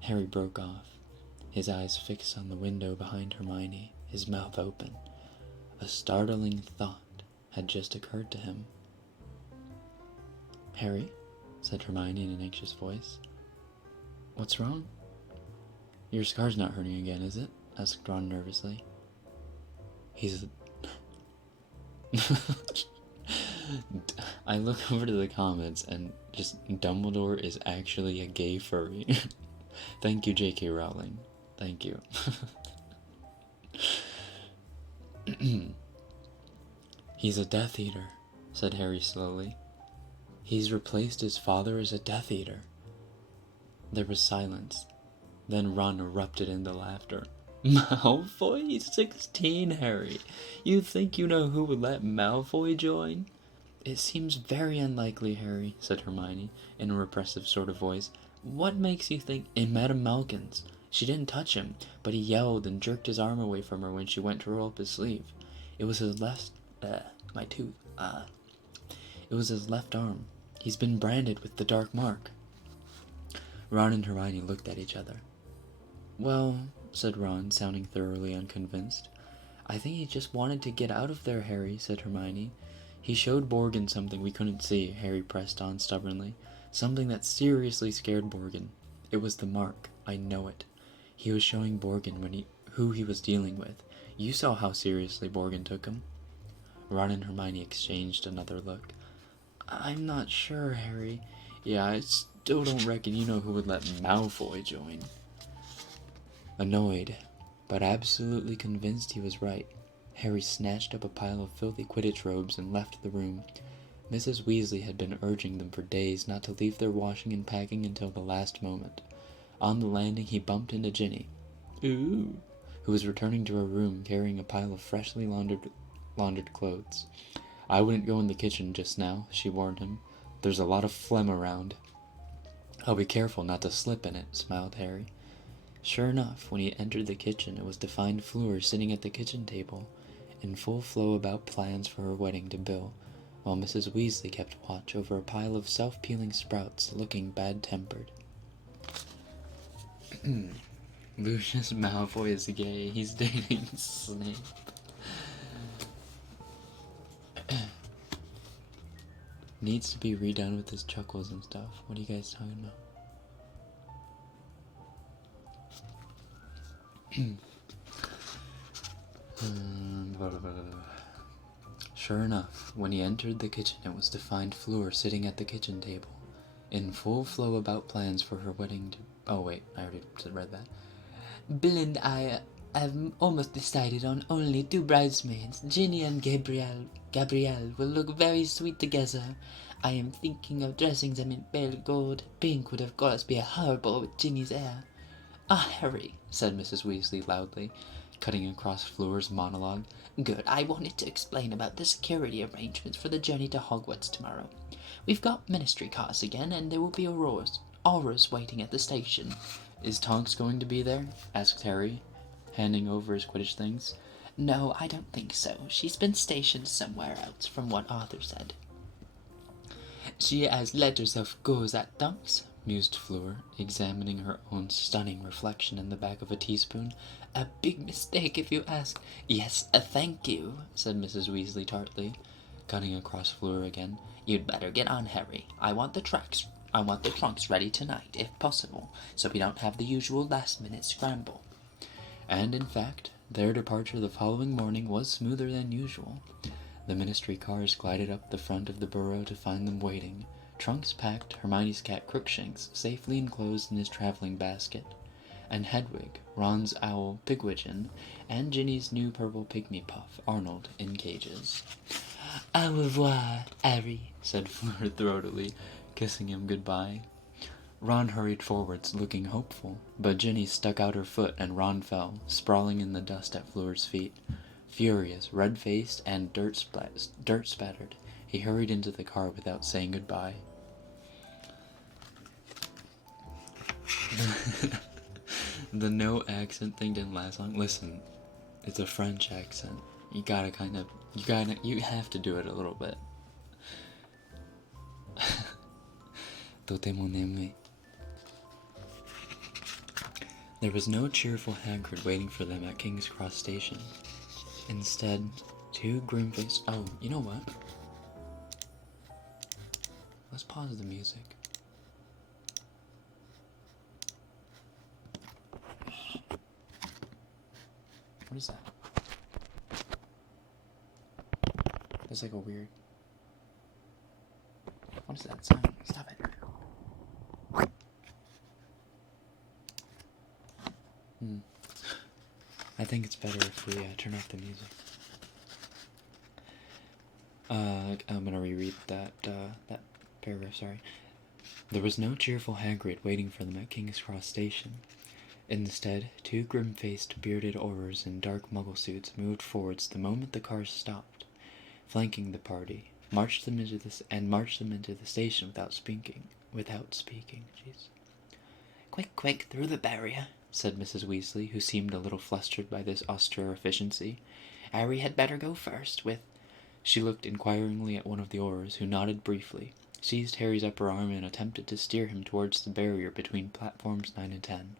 Harry broke off, his eyes fixed on the window behind Hermione, his mouth open. A startling thought had just occurred to him. "Harry?" said Hermione in an anxious voice. "What's wrong?" "Your scar's not hurting again, is it?" asked Ron nervously. I look over to the comments and just Dumbledore is actually a gay furry. Thank you, J.K. Rowling. Thank you. "He's a Death Eater," said Harry slowly. "He's replaced his father as a Death Eater." There was silence. Then Ron erupted into laughter. "Malfoy? He's 16, Harry. You think you know who would let Malfoy join?" "It seems very unlikely, Harry," said Hermione, in a repressive sort of voice. "What makes you think—" "In Madame Malkin's. She didn't touch him, but he yelled and jerked his arm away from her when she went to roll up his sleeve. It was his left... my tooth. It was his left arm. He's been branded with the dark mark." Ron and Hermione looked at each other. "Well," said Ron, sounding thoroughly unconvinced. "I think he just wanted to get out of there, Harry," said Hermione. "He showed Borgin something we couldn't see," Harry pressed on stubbornly. "Something that seriously scared Borgin. It was the mark. I know it. He was showing Borgin who he was dealing with. You saw how seriously Borgin took him." Ron and Hermione exchanged another look. "I'm not sure, Harry." "Yeah, I still don't reckon you know who would let Malfoy join." Annoyed, but absolutely convinced he was right, Harry snatched up a pile of filthy Quidditch robes and left the room. Mrs. Weasley had been urging them for days not to leave their washing and packing until the last moment. On the landing he bumped into Ginny, who who was returning to her room carrying a pile of freshly laundered clothes. "I wouldn't go in the kitchen just now," she warned him. "There's a lot of phlegm around." "I'll be careful not to slip in it," smiled Harry. Sure enough, when he entered the kitchen, it was to find Fleur sitting at the kitchen table, in full flow about plans for her wedding to Bill, while Mrs. Weasley kept watch over a pile of self-peeling sprouts, looking bad-tempered. Lucius Malfoy is gay. He's dating Snape. Needs to be redone with his chuckles and stuff. What are you guys talking about? Sure enough, when he entered the kitchen, it was to find Fleur sitting at the kitchen table, in full flow about plans for her wedding to... Oh wait, I already read that. "Bill and I have almost decided on only 2 bridesmaids. Ginny and Gabrielle will look very sweet together. I am thinking of dressing them in pale gold. Pink would of course be horrible with Ginny's hair." "Ah, Harry," said Mrs. Weasley loudly, cutting across Fleur's monologue. "Good, I wanted to explain about the security arrangements for the journey to Hogwarts tomorrow. We've got ministry cars again, and there will be Aurors waiting at the station." "Is Tonks going to be there?" asked Harry, handing over his Quidditch things. "No, I don't think so. She's been stationed somewhere else, from what Arthur said." "She has letters of course at Tonks," mused Fleur, examining her own stunning reflection in the back of a teaspoon. "A big mistake, if you ask." "Yes, thank you," said Mrs. Weasley tartly, cutting across Fleur again. "You'd better get on, Harry. I want the trunks ready tonight, if possible, so we don't have the usual last-minute scramble." And, in fact, their departure the following morning was smoother than usual. The ministry cars glided up the front of the burrow to find them waiting, trunks packed, Hermione's cat Crookshanks safely enclosed in his traveling basket, and Hedwig, Ron's owl Pigwidgeon, and Ginny's new purple pygmy puff, Arnold, in cages. "Au revoir, Harry," said Fleur throatily, kissing him goodbye. Ron hurried forwards, looking hopeful, but Ginny stuck out her foot and Ron fell, sprawling in the dust at Fleur's feet. Furious, red-faced, and dirt-spattered, he hurried into the car without saying goodbye. The no accent thing didn't last long. Listen, it's a French accent. You have to do it a little bit. Totemo aimé. There was no cheerful Hagrid waiting for them at King's Cross Station. Instead, 2 grim-faced... Oh, you know what? Let's pause the music. What is that? That's like a weird... What is that sound? Stop it. I think it's better if we turn off the music. I'm gonna reread that paragraph, sorry. There was no cheerful Hagrid waiting for them at King's Cross Station. Instead, 2 grim-faced, bearded Aurors in dark muggle suits moved forwards the moment the cars stopped, flanking the party, marched them into the station without speaking. Jeez. Quick, through the barrier," said Mrs. Weasley, who seemed a little flustered by this austere efficiency. "Harry had better go first, with..." She looked inquiringly at one of the Aurors, who nodded briefly, seized Harry's upper arm, and attempted to steer him towards the barrier between platforms 9 and 10.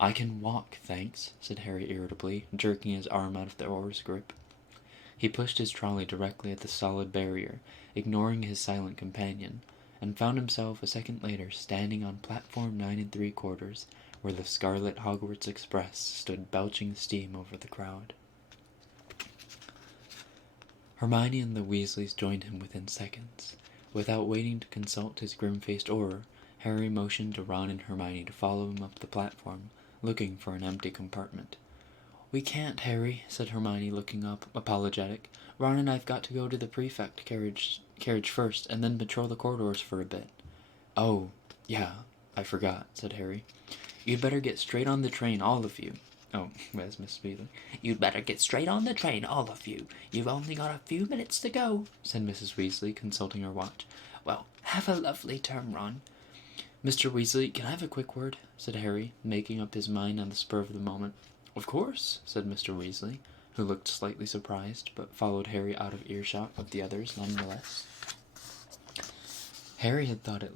"I can walk, thanks," said Harry irritably, jerking his arm out of the Auror's grip. He pushed his trolley directly at the solid barrier, ignoring his silent companion, and found himself a second later standing on platform 9 3/4, where the Scarlet Hogwarts Express stood belching steam over the crowd. Hermione and the Weasleys joined him within seconds. Without waiting to consult his grim-faced Auror, Harry motioned to Ron and Hermione to follow him up the platform, looking for an empty compartment. "We can't, Harry," said Hermione, looking up, apologetic. "Ron and I've got to go to the prefect carriage first, and then patrol the corridors for a bit." "Oh, yeah, I forgot," said Harry. "You'd better get straight on the train, all of you." Oh, where's Miss Weasley? You'd better get straight on the train, all of you. You've only got a few minutes to go, said Mrs. Weasley, consulting her watch. Well, have a lovely term, Ron. Mr. Weasley, can I have a quick word? Said Harry, making up his mind on the spur of the moment. Of course, said Mr. Weasley, who looked slightly surprised, but followed Harry out of earshot of the others nonetheless. Harry had thought it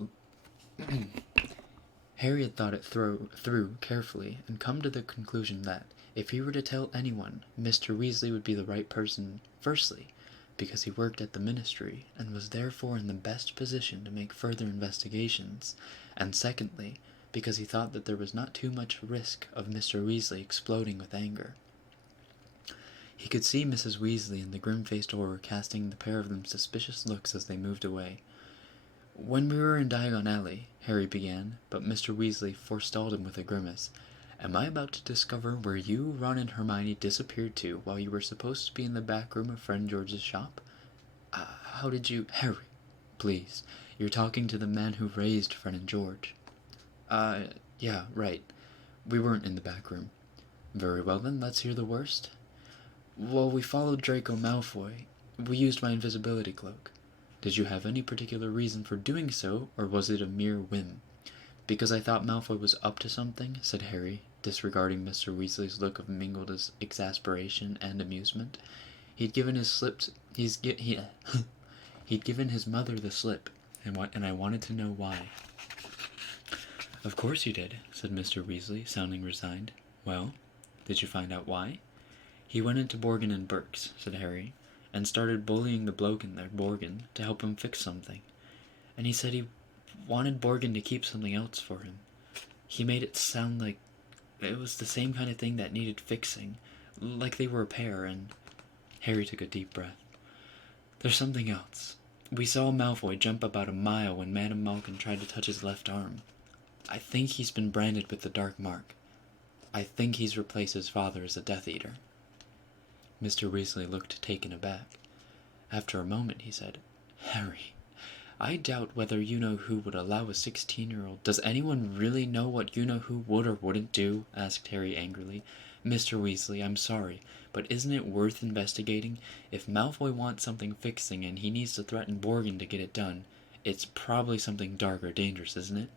through carefully and come to the conclusion that, if he were to tell anyone, Mr. Weasley would be the right person, firstly, because he worked at the Ministry and was therefore in the best position to make further investigations, and secondly, because he thought that there was not too much risk of Mr. Weasley exploding with anger. He could see Mrs. Weasley and the grim-faced Auror casting the pair of them suspicious looks as they moved away. When we were in Diagon Alley, Harry began, but Mr. Weasley forestalled him with a grimace. Am I about to discover where you, Ron, and Hermione disappeared to while you were supposed to be in the back room of Friend George's shop? How did you... Harry, please. You're talking to the man who raised Fred and George. Yeah, right. We weren't in the back room. Very well then, let's hear the worst. Well, we followed Draco Malfoy. We used my invisibility cloak. Did you have any particular reason for doing so, or was it a mere whim? Because I thought Malfoy was up to something, said Harry, disregarding Mr. Weasley's look of mingled exasperation and amusement. He'd given his mother the slip, and I wanted to know why. Of course you did, said Mr. Weasley, sounding resigned. Well, did you find out why? He went into Borgin and Burke's, said Harry, and started bullying the bloke in there, Borgin, to help him fix something. And he said he wanted Borgin to keep something else for him. He made it sound like it was the same kind of thing that needed fixing, like they were a pair, and... Harry took a deep breath. There's something else. We saw Malfoy jump about a mile when Madame Malkin tried to touch his left arm. I think he's been branded with the Dark Mark. I think he's replaced his father as a Death Eater. Mr. Weasley looked taken aback. After a moment, he said, Harry, I doubt whether You-Know-Who would allow a 16-year-old... Does anyone really know what You-Know-Who would or wouldn't do? Asked Harry angrily. Mr. Weasley, I'm sorry, but isn't it worth investigating? If Malfoy wants something fixing and he needs to threaten Borgin to get it done, it's probably something dark or dangerous, isn't it?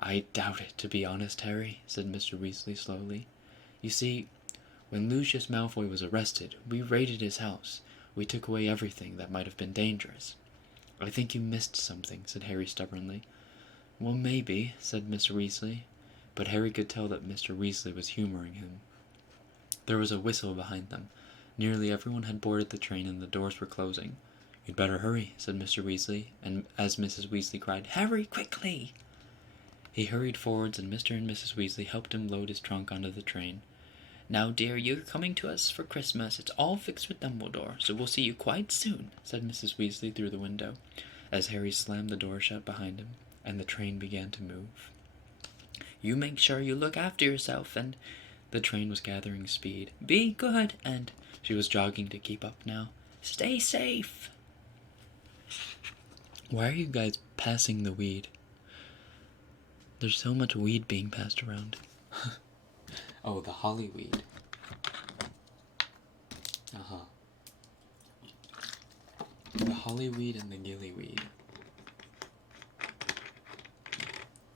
I doubt it, to be honest, Harry, said Mr. Weasley slowly. You see, when Lucius Malfoy was arrested, we raided his house. We took away everything that might have been dangerous. I think you missed something, said Harry stubbornly. Well, maybe, said Mr. Weasley, but Harry could tell that Mr. Weasley was humoring him. There was a whistle behind them. Nearly everyone had boarded the train and the doors were closing. You'd better hurry, said Mr. Weasley, and as Mrs. Weasley cried, Harry, quickly! He hurried forwards, and Mr. and Mrs. Weasley helped him load his trunk onto the train. Now, dear, you're coming to us for Christmas. It's all fixed with Dumbledore, so we'll see you quite soon, said Mrs. Weasley through the window, as Harry slammed the door shut behind him, and the train began to move. You make sure you look after yourself, and... The train was gathering speed. Be good, and... She was jogging to keep up now. Stay safe! Why are you guys passing the weed? There's so much weed being passed around. Oh, the hollyweed. The hollyweed and the gillyweed.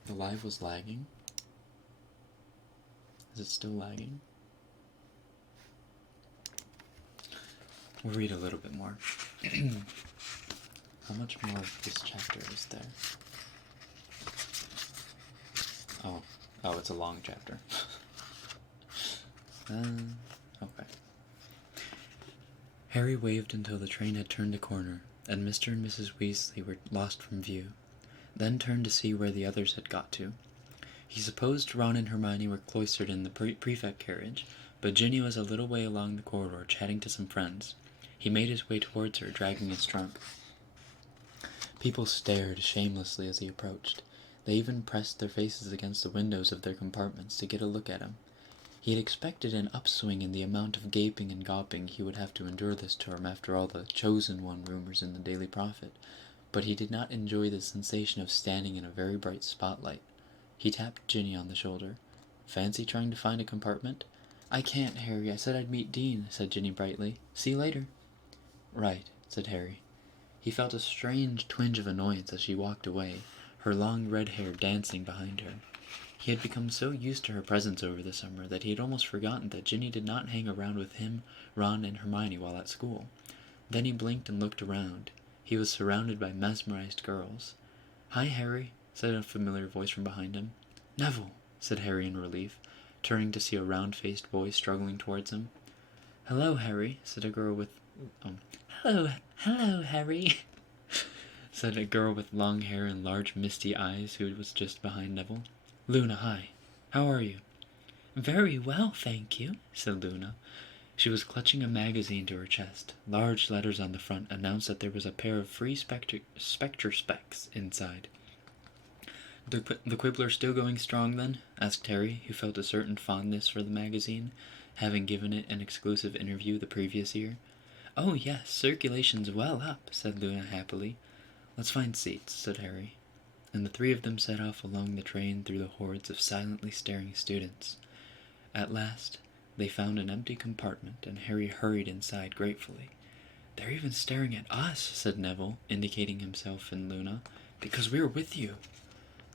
The live was lagging? Is it still lagging? We'll read a little bit more. How much more of this chapter is there? Oh, it's a long chapter. Okay. Harry waved until the train had turned a corner, and Mr. and Mrs. Weasley were lost from view, then turned to see where the others had got to. He supposed Ron and Hermione were cloistered in the prefect carriage, but Ginny was a little way along the corridor chatting to some friends. He made his way towards her, dragging his trunk. People stared shamelessly as he approached. They even pressed their faces against the windows of their compartments to get a look at him. He had expected an upswing in the amount of gaping and gawping he would have to endure this term after all the Chosen One rumors in the Daily Prophet, but he did not enjoy the sensation of standing in a very bright spotlight. He tapped Ginny on the shoulder. Fancy trying to find a compartment? I can't, Harry. I said I'd meet Dean, said Ginny brightly. See you later. Right, said Harry. He felt a strange twinge of annoyance as she walked away, her long red hair dancing behind her. He had become so used to her presence over the summer that he had almost forgotten that Ginny did not hang around with him, Ron, and Hermione while at school. Then he blinked and looked around. He was surrounded by mesmerized girls. Hi, Harry, said a familiar voice from behind him. Neville, said Harry in relief, turning to see a round-faced boy struggling towards him. Hello, Harry, said a girl with... Hello, Harry, said a girl with long hair and large misty eyes who was just behind Neville. Luna, hi. How are you? Very well, thank you, said Luna. She was clutching a magazine to her chest. Large letters on the front announced that there was a pair of free Spectre Specs inside. The Quibbler still going strong, then? Asked Harry, who felt a certain fondness for the magazine, having given it an exclusive interview the previous year. Oh, yes, circulation's well up, said Luna happily. Let's find seats, said Harry. And the three of them set off along the train through the hordes of silently staring students. At last, they found an empty compartment, and Harry hurried inside gratefully. They're even staring at us, said Neville, indicating himself and Luna, because we're with you.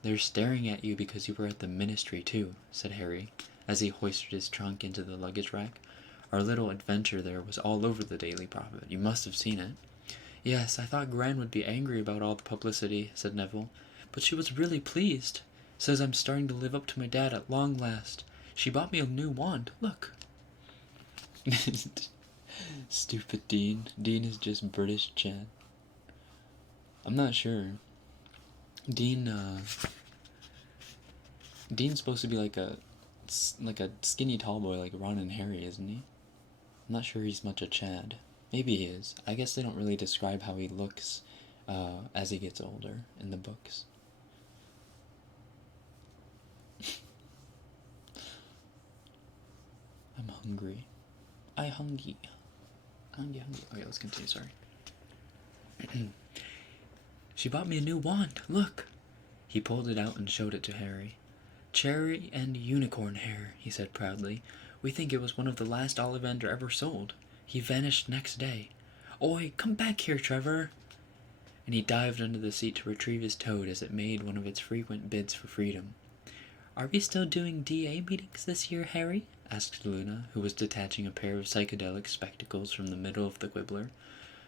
They're staring at you because you were at the ministry, too, said Harry, as he hoisted his trunk into the luggage rack. Our little adventure there was all over the Daily Prophet. You must have seen it. Yes, I thought Gran would be angry about all the publicity, said Neville, but she was really pleased. Says I'm starting to live up to my dad at long last. She bought me a new wand. Look. Stupid Dean. Dean is just British Chad. I'm not sure. Dean's supposed to be like a skinny tall boy like Ron and Harry, isn't he? I'm not sure he's much a Chad. Maybe he is. I guess they don't really describe how he looks as he gets older in the books. I'm hungry. Hungry. Okay, let's continue, sorry. She bought me a new wand, look! He pulled it out and showed it to Harry. Cherry and unicorn hair, he said proudly. We think it was one of the last Ollivander ever sold. He vanished next day. Oi, come back here, Trevor! And he dived under the seat to retrieve his toad as it made one of its frequent bids for freedom. Are we still doing DA meetings this year, Harry? Asked Luna, who was detaching a pair of psychedelic spectacles from the middle of the Quibbler.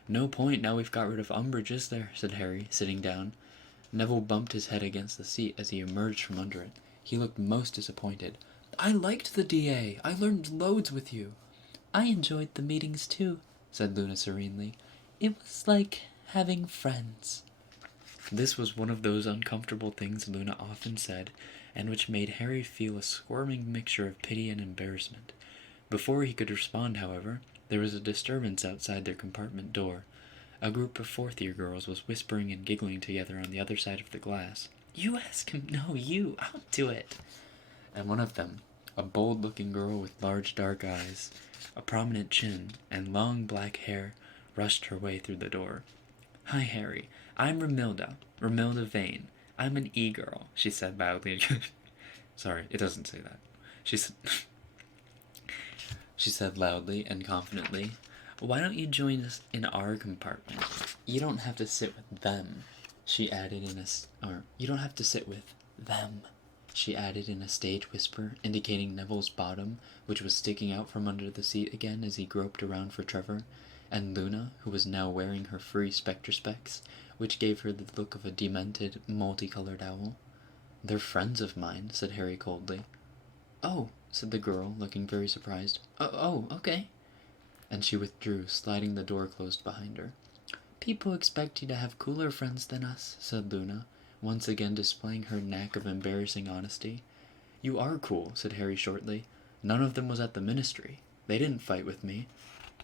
No point now we've got rid of Umbridge, is there? Said Harry, sitting down. Neville bumped his head against the seat as he emerged from under it. He looked most disappointed. I liked the DA. I learned loads with you. I enjoyed the meetings too, said Luna serenely. It was like having friends. This was one of those uncomfortable things Luna often said, and which made Harry feel a squirming mixture of pity and embarrassment. Before he could respond, however, there was a disturbance outside their compartment door. A group of fourth-year girls was whispering and giggling together on the other side of the glass. You ask him. No, you. I'll do it. And one of them, a bold-looking girl with large dark eyes, a prominent chin, and long black hair, rushed her way through the door. Hi, Harry. I'm Romilda Vane. I'm an e-girl, she said loudly. Sorry, it doesn't say that. She said loudly and confidently. Why don't you join us in our compartment? You don't have to sit with them, she added you don't have to sit with them, she added in a stage whisper, indicating Neville's bottom, which was sticking out from under the seat again as he groped around for Trevor, and Luna, who was now wearing her free Spectre Specs, which gave her the look of a demented, multicolored owl. They're friends of mine, said Harry coldly. Oh, said the girl, looking very surprised. Oh, okay. And she withdrew, sliding the door closed behind her. People expect you to have cooler friends than us, said Luna, once again displaying her knack of embarrassing honesty. You are cool, said Harry shortly. None of them was at the ministry. They didn't fight with me.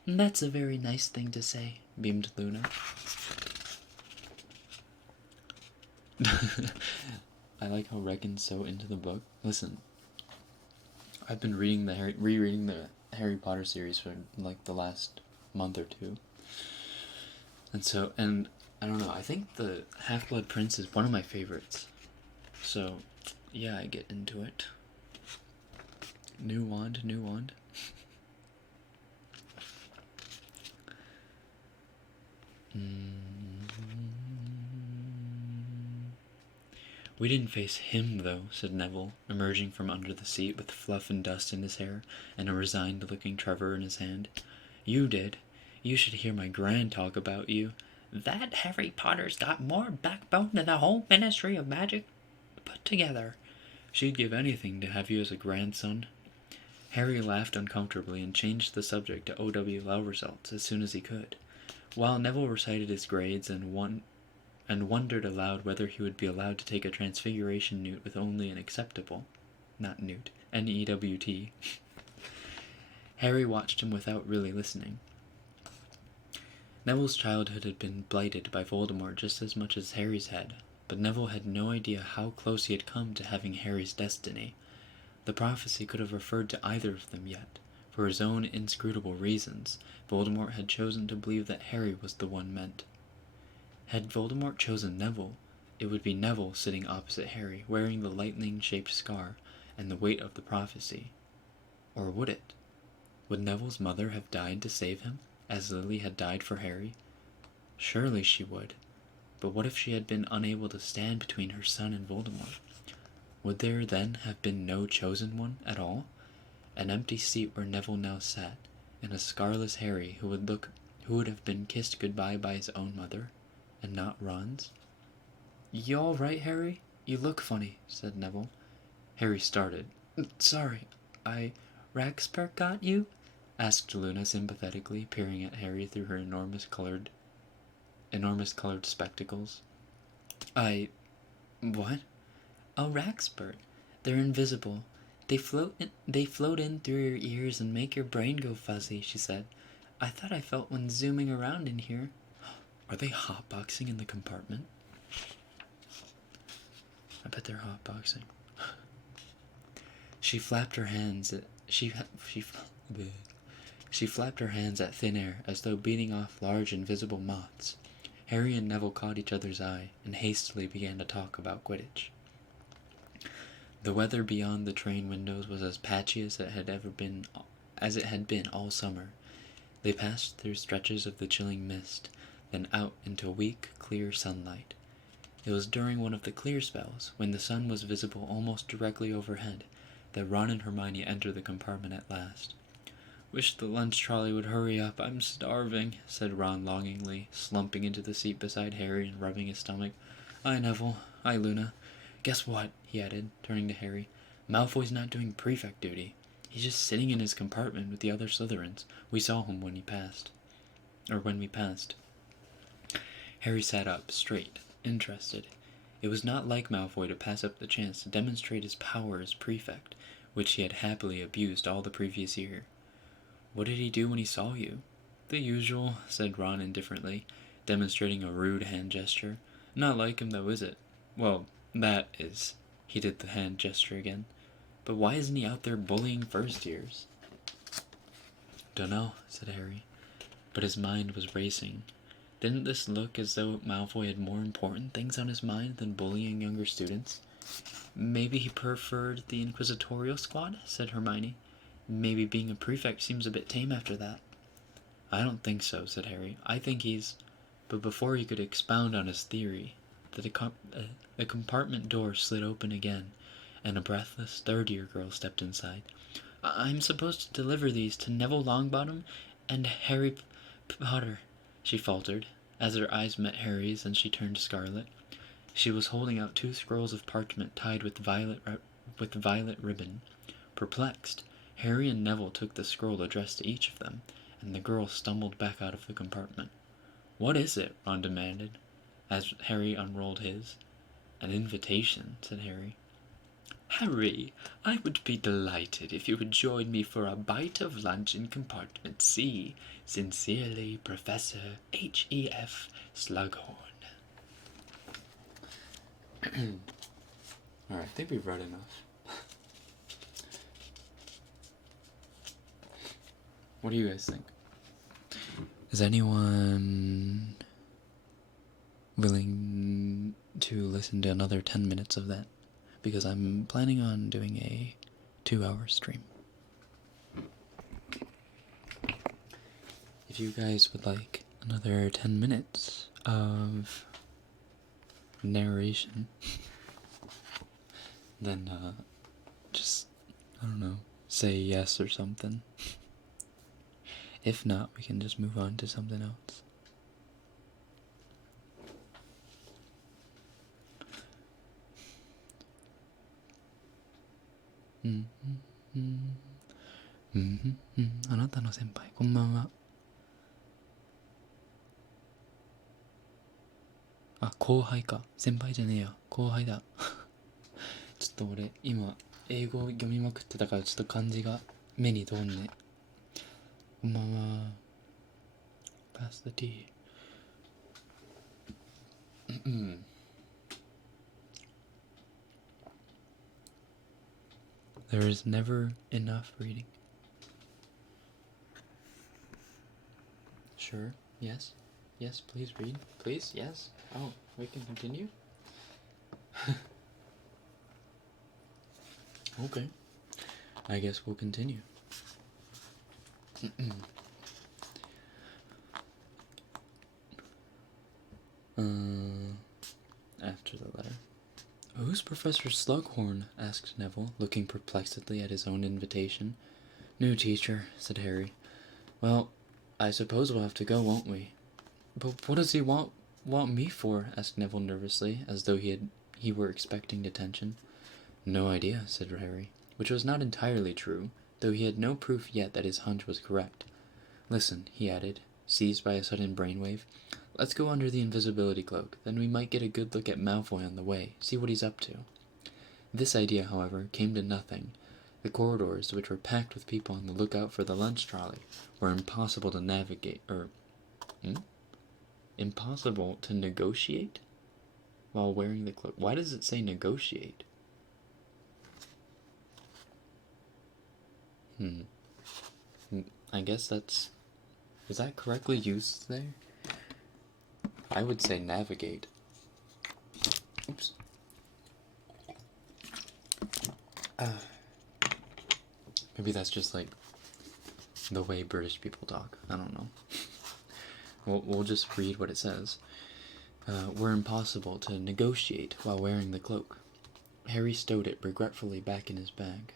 That's a very nice thing to say, beamed Luna. I like how Rekken's so into the book. Listen, I've been rereading the Harry Potter series for like the last month or two. And I don't know, I think the Half-Blood Prince is one of my favorites. So, yeah, I get into it. New wand. We didn't face him, though, said Neville, emerging from under the seat with fluff and dust in his hair and a resigned-looking Trevor in his hand. You did. You should hear my Gran talk about you. That Harry Potter's got more backbone than the whole Ministry of Magic put together. She'd give anything to have you as a grandson. Harry laughed uncomfortably and changed the subject to OWL results as soon as he could, while Neville recited his grades and wondered aloud whether he would be allowed to take a transfiguration newt with only an acceptable, not newt, N-E-W-T. Harry watched him without really listening. Neville's childhood had been blighted by Voldemort just as much as Harry's had, but Neville had no idea how close he had come to having Harry's destiny. The prophecy could have referred to either of them yet. For his own inscrutable reasons, Voldemort had chosen to believe that Harry was the one meant. Had Voldemort chosen Neville, it would be Neville sitting opposite Harry, wearing the lightning-shaped scar and the weight of the prophecy. Or would it? Would Neville's mother have died to save him, as Lily had died for Harry? Surely she would. But what if she had been unable to stand between her son and Voldemort? Would there then have been no chosen one at all? An empty seat where Neville now sat, and a scarless Harry who would have been kissed goodbye by his own mother, and not Ron's? You all right, Harry? You look funny, said Neville. Harry started. Sorry, Raxpert got you? Asked Luna sympathetically, peering at Harry through her enormous colored spectacles. What? Oh, Raxpert. They're invisible. They float in through your ears and make your brain go fuzzy, she said. I thought I felt one zooming around in here. Are they hotboxing in the compartment? I bet they're hotboxing. She flapped her hands at thin air as though beating off large invisible moths. Harry and Neville caught each other's eye and hastily began to talk about Quidditch. The weather beyond the train windows was as patchy as it had been all summer. They passed through stretches of the chilling mist, then out into weak, clear sunlight. It was during one of the clear spells, when the sun was visible almost directly overhead, that Ron and Hermione entered the compartment at last. Wish the lunch trolley would hurry up, I'm starving, said Ron longingly, slumping into the seat beside Harry and rubbing his stomach. Hi, Neville. Hi, Luna. Guess what? He added, turning to Harry. Malfoy's not doing prefect duty. He's just sitting in his compartment with the other Slytherins. We saw him when we passed. Harry sat up, straight, interested. It was not like Malfoy to pass up the chance to demonstrate his power as prefect, which he had happily abused all the previous year. What did he do when he saw you? The usual, said Ron indifferently, demonstrating a rude hand gesture. Not like him, though, is it? Well, that is. He did the hand gesture again. But why isn't he out there bullying first years? Dunno, said Harry. But his mind was racing. Didn't this look as though Malfoy had more important things on his mind than bullying younger students? Maybe he preferred the Inquisitorial Squad, said Hermione. Maybe being a prefect seems a bit tame after that. I don't think so, said Harry. I think he's... But before he could expound on his theory, the compartment door slid open again, and a breathless third-year girl stepped inside. I'm supposed to deliver these to Neville Longbottom and Harry Potter, she faltered, as her eyes met Harry's and she turned scarlet. She was holding out 2 scrolls of parchment tied with violet ribbon. Perplexed, Harry and Neville took the scroll addressed to each of them, and the girl stumbled back out of the compartment. What is it? Ron demanded, as Harry unrolled his. An invitation, said Harry. Harry, I would be delighted if you would join me for a bite of lunch in compartment C. Sincerely, Professor H.E.F. Slughorn. Alright, I think we've read enough. What do you guys think? Is anyone willing to listen to another 10 minutes of that? Because I'm planning on doing a 2-hour stream. If you guys would like another 10 minutes of narration. Then, just, I don't know, say yes or something. If not, we can just move on to something else. Anata no senpai, konbanwa. Ah, 後輩か。先輩じゃねえよ。後輩だ。ちょっと俺、今、英語を読みまくってたから、ちょっと漢字が目に通んね。こんばんは。Pass the tea. There is never enough reading. Sure. Yes. Yes, please read. Please, yes. Oh, we can continue? Okay. I guess we'll continue. After the letter. Who's Professor Slughorn? Asked Neville, looking perplexedly at his own invitation. New teacher, said Harry. Well, I suppose we'll have to go, won't we? But what does he want me for? Asked Neville nervously, as though he were expecting detention. No idea, said Harry, which was not entirely true, though he had no proof yet that his hunch was correct. Listen, he added, seized by a sudden brainwave. Let's go under the invisibility cloak, then we might get a good look at Malfoy on the way, see what he's up to. This idea, however, came to nothing. The corridors, which were packed with people on the lookout for the lunch trolley, were impossible to navigate, impossible to negotiate while wearing the cloak. Why does it say negotiate? I guess that's... Is that correctly used there? I would say navigate. Oops. Maybe that's just like the way British people talk. I don't know. We'll just read what it says. Were impossible to negotiate while wearing the cloak. Harry stowed it regretfully back in his bag,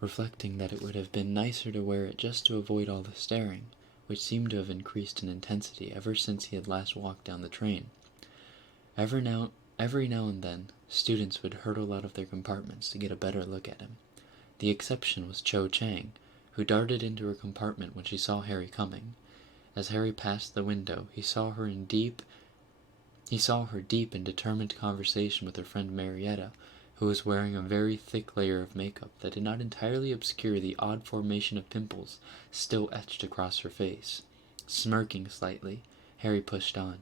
reflecting that it would have been nicer to wear it just to avoid all the staring, which seemed to have increased in intensity ever since he had last walked down the train. Every now and then, students would hurtle out of their compartments to get a better look at him. The exception was Cho Chang, who darted into her compartment when she saw Harry coming. As Harry passed the window, he saw her deep in determined conversation with her friend Marietta, who was wearing a very thick layer of makeup that did not entirely obscure the odd formation of pimples still etched across her face. Smirking slightly, Harry pushed on.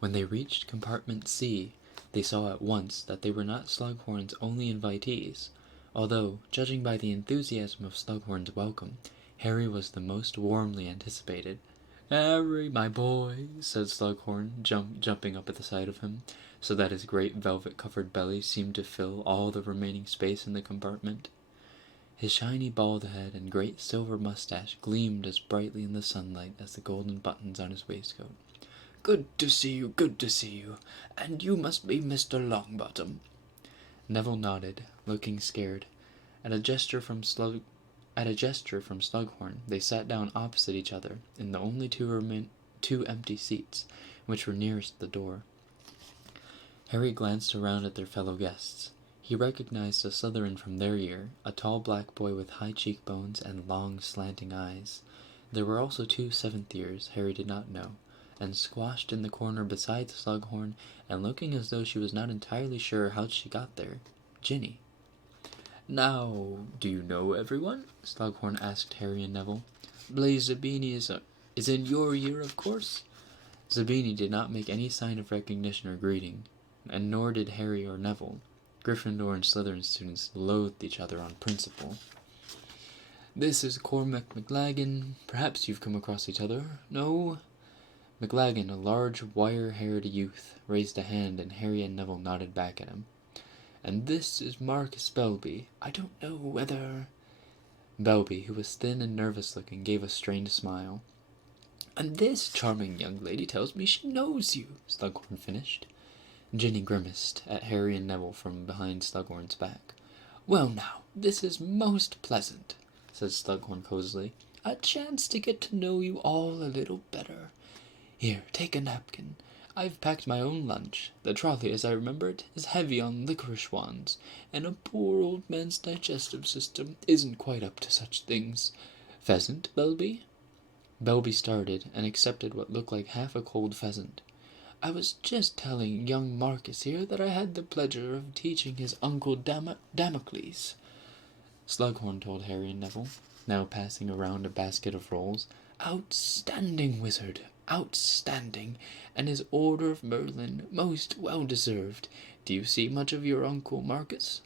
When they reached compartment C, they saw at once that they were not Slughorn's only invitees, although, judging by the enthusiasm of Slughorn's welcome, Harry was the most warmly anticipated. "Harry, my boy," said Slughorn, jumping up at the sight of him, so that his great velvet-covered belly seemed to fill all the remaining space in the compartment. His shiny bald head and great silver mustache gleamed as brightly in the sunlight as the golden buttons on his waistcoat. "Good to see you, good to see you. And you must be Mr. Longbottom." Neville nodded, looking scared. At a gesture from Slughorn, they sat down opposite each other in the only two empty seats, which were nearest the door. Harry glanced around at their fellow guests. He recognized a Slytherin from their year, a tall black boy with high cheekbones and long, slanting eyes. There were also 2 seventh-years Harry did not know, and squashed in the corner beside Slughorn, and looking as though she was not entirely sure how she got there, Ginny. "Now, do you know everyone?" Slughorn asked Harry and Neville. "Blaise Zabini is in your year, of course?" Zabini did not make any sign of recognition or greeting, and nor did Harry or Neville. Gryffindor and Slytherin students loathed each other on principle. "This is Cormac McLaggen. Perhaps you've come across each other, no?" McLaggen, a large, wire-haired youth, raised a hand, and Harry and Neville nodded back at him. "And this is Marcus Belby. I don't know whether—" Belby, who was thin and nervous-looking, gave a strained smile. And this charming young lady tells me she knows you, Slughorn finished. Ginny grimaced at Harry and Neville from behind Slughorn's back. Well now, this is most pleasant, said Slughorn cozily. A chance to get to know you all a little better. Here, take a napkin. I've packed my own lunch. The trolley, as I remember it, is heavy on licorice wands, and a poor old man's digestive system isn't quite up to such things. Pheasant, Belby? Belby started and accepted what looked like half a cold pheasant. I was just telling young Marcus here that I had the pleasure of teaching his uncle Damocles. Slughorn told Harry and Neville, now passing around a basket of rolls. Outstanding wizard, outstanding, and his Order of Merlin most well-deserved. Do you see much of your Uncle Marcus?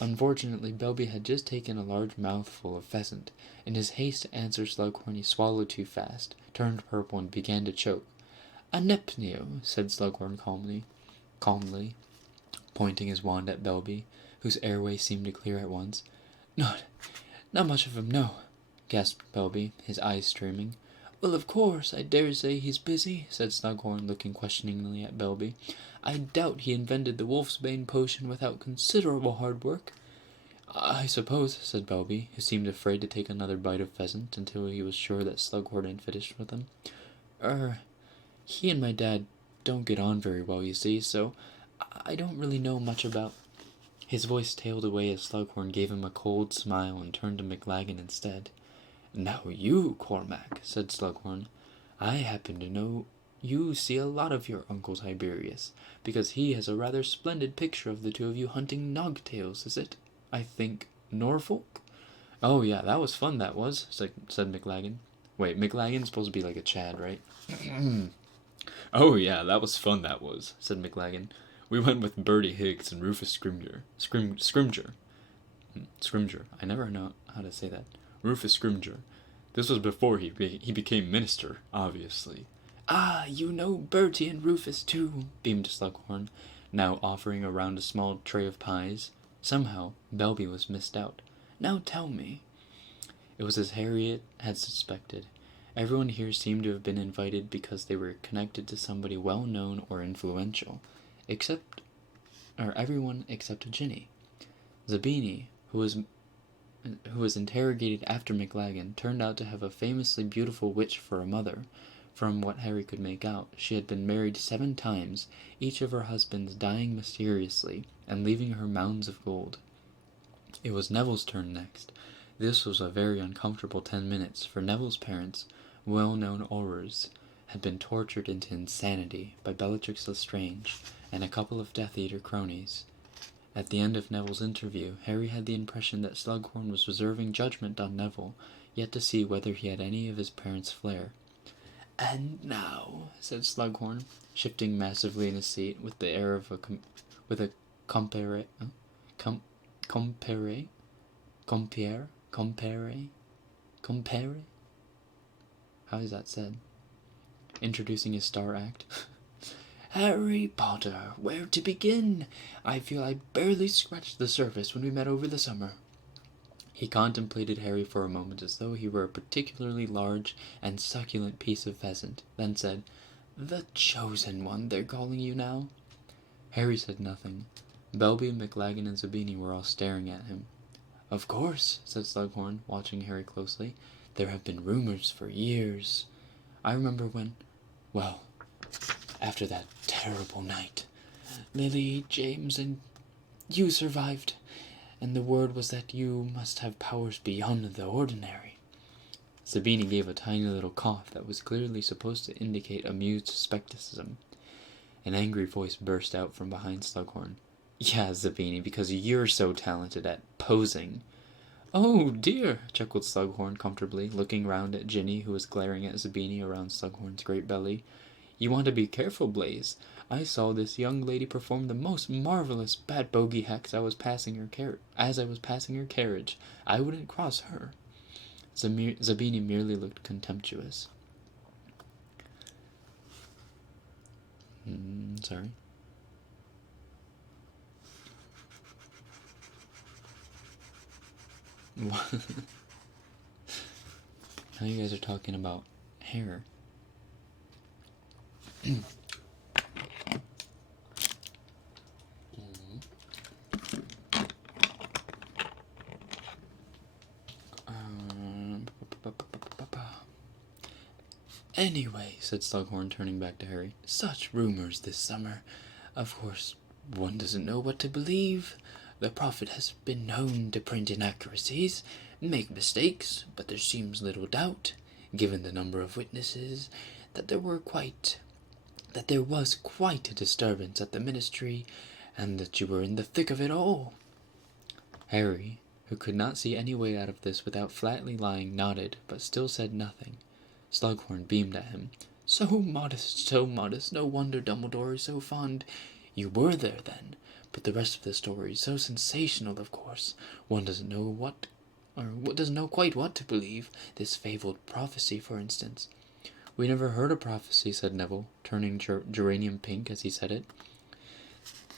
Unfortunately, Belby had just taken a large mouthful of pheasant. In his haste to answer Slughorn, he swallowed too fast, turned purple, and began to choke. Anepneo, said Slughorn calmly, pointing his wand at Belby, whose airway seemed to clear at once. Not much of him, no, gasped Belby, his eyes streaming. Well, of course, I dare say he's busy, said Slughorn, looking questioningly at Belby. I doubt he invented the wolfsbane potion without considerable hard work. I suppose, said Belby, who seemed afraid to take another bite of pheasant until he was sure that Slughorn had finished with him. He and my dad don't get on very well, you see, so I don't really know much about... His voice tailed away as Slughorn gave him a cold smile and turned to McLaggen instead. Now you, Cormac, said Slughorn, I happen to know you see a lot of your Uncle Tiberius, because he has a rather splendid picture of the two of you hunting nogtails, is it, I think, Norfolk? Oh yeah, that was fun, that was, said McLaggen. Wait, McLaggen's supposed to be like a Chad, right? Oh yeah, that was fun, that was, said McLaggen. We went with Bertie Higgs and Rufus Scrimger. Scrimger. I never know how to say that. Rufus Scrimger. This was before he became minister, obviously. Ah, you know Bertie and Rufus, too, beamed Slughorn, now offering around a small tray of pies. Somehow, Belby was missed out. Now tell me. It was as Harriet had suspected. Everyone here seemed to have been invited because they were connected to somebody well-known or influential. Everyone except Ginny. Zabini, who was interrogated after McLaggen, turned out to have a famously beautiful witch for a mother. From what Harry could make out, she had been married 7 times, each of her husbands dying mysteriously and leaving her mounds of gold. It was Neville's turn next. This was a very uncomfortable 10 minutes, for Neville's parents, well-known Aurors, had been tortured into insanity by Bellatrix Lestrange and a couple of Death Eater cronies. At the end of Neville's interview, Harry had the impression that Slughorn was reserving judgment on Neville, yet to see whether he had any of his parents' flair. And now, said Slughorn, shifting massively in his seat with the air of a compere. How is that said? Introducing his star act. Harry Potter, where to begin? I feel I barely scratched the surface when we met over the summer. He contemplated Harry for a moment as though he were a particularly large and succulent piece of pheasant, then said, The Chosen One, they're calling you now? Harry said nothing. Belby, McLaggen, and Zabini were all staring at him. Of course, said Slughorn, watching Harry closely. There have been rumors for years. I remember when... Well, after that terrible night, Lily, James, and you survived, and the word was that you must have powers beyond the ordinary. Zabini gave a tiny little cough that was clearly supposed to indicate amused skepticism. An angry voice burst out from behind Slughorn. Yeah, Zabini, because you're so talented at posing. Oh, dear, chuckled Slughorn comfortably, looking round at Ginny, who was glaring at Zabini around Slughorn's great belly. You want to be careful, Blaze. I saw this young lady perform the most marvelous bat bogey hacks as I was passing her carriage. I wouldn't cross her. Zabini merely looked contemptuous. Sorry. Now you guys are talking about hair. Anyway, said Slughorn, turning back to Harry, such rumors this summer. Of course, one doesn't know what to believe. The Prophet has been known to print inaccuracies, make mistakes, but there seems little doubt, given the number of witnesses, that there was quite a disturbance at the ministry, and that you were in the thick of it all. Harry, who could not see any way out of this without flatly lying, nodded, but still said nothing. Slughorn beamed at him. So modest, no wonder Dumbledore is so fond. You were there, then, but the rest of the story is so sensational, of course. One doesn't know doesn't know quite what to believe. This fabled prophecy, for instance. We never heard a prophecy, said Neville, turning geranium pink as he said it.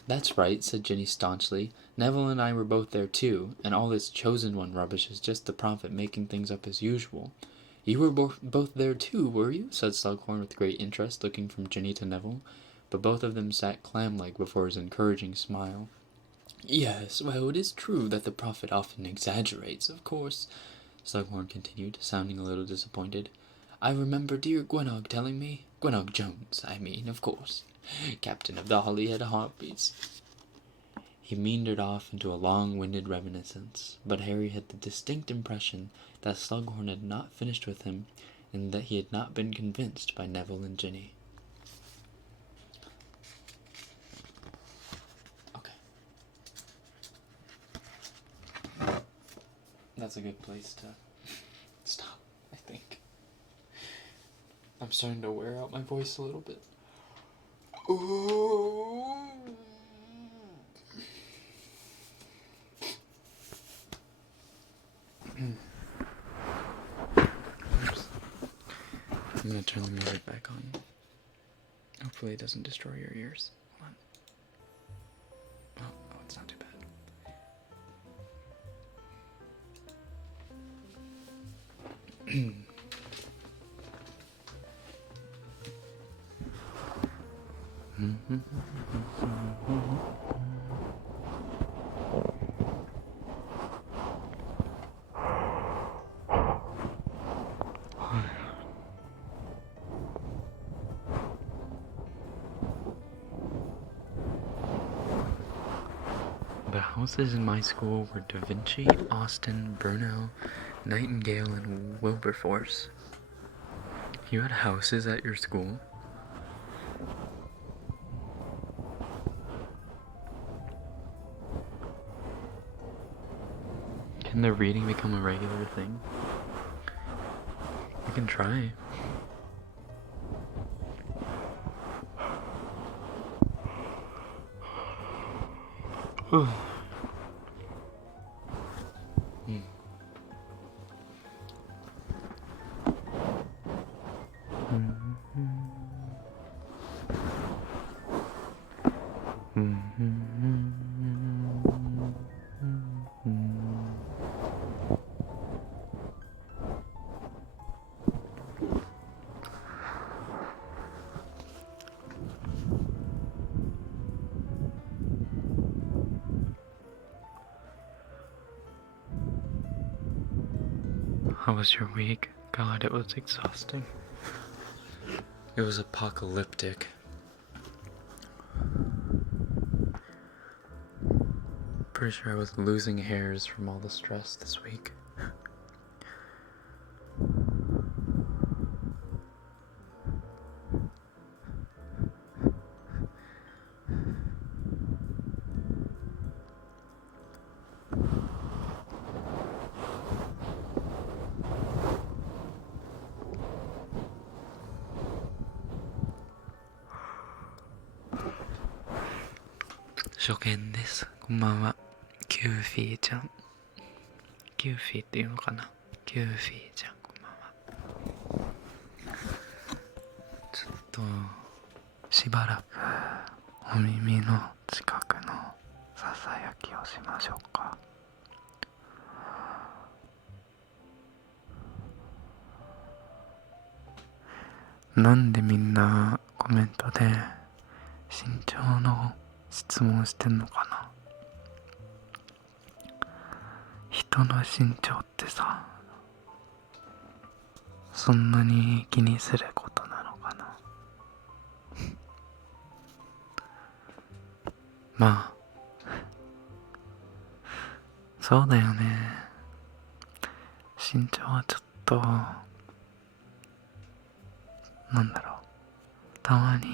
That's right, said Ginny staunchly. Neville and I were both there too, and all this chosen one rubbish is just the Prophet making things up as usual. You were both there too, were you? Said Slughorn with great interest, looking from Ginny to Neville, but both of them sat clam-like before his encouraging smile. Yes, well, it is true that the Prophet often exaggerates, of course, Slughorn continued, sounding a little disappointed. I remember dear Gwenog telling me, Gwenog Jones, I mean, of course, captain of the Holyhead Harpies. He meandered off into a long-winded reminiscence, but Harry had the distinct impression that Slughorn had not finished with him, and that he had not been convinced by Neville and Ginny. Okay. That's a good place to stop, I think. I'm starting to wear out my voice a little bit. Ooh. I'm gonna turn the music back on. Hopefully it doesn't destroy your ears. Hold on. Oh, it's not too bad. The houses in my school were Da Vinci, Austin, Brunel, Nightingale, and Wilberforce. You had houses at your school? Can the reading become a regular thing? We can try. How was your week? God, it was exhausting. It was apocalyptic. Pretty sure I was losing hairs from all the stress this week. Shoken desu. こんばんは。キューフィーちゃん。キューフィーっていうのかな。キューフィーちゃん、こんばんは。ちょっとしばらくお耳の近くのささやきをしましょうか。なんでみんなコメントで身長の質問してんのかな。人の身長ってさ、そんなに気にすることなのかな。まあそうだよね。身長はちょっとなんだろう、たまに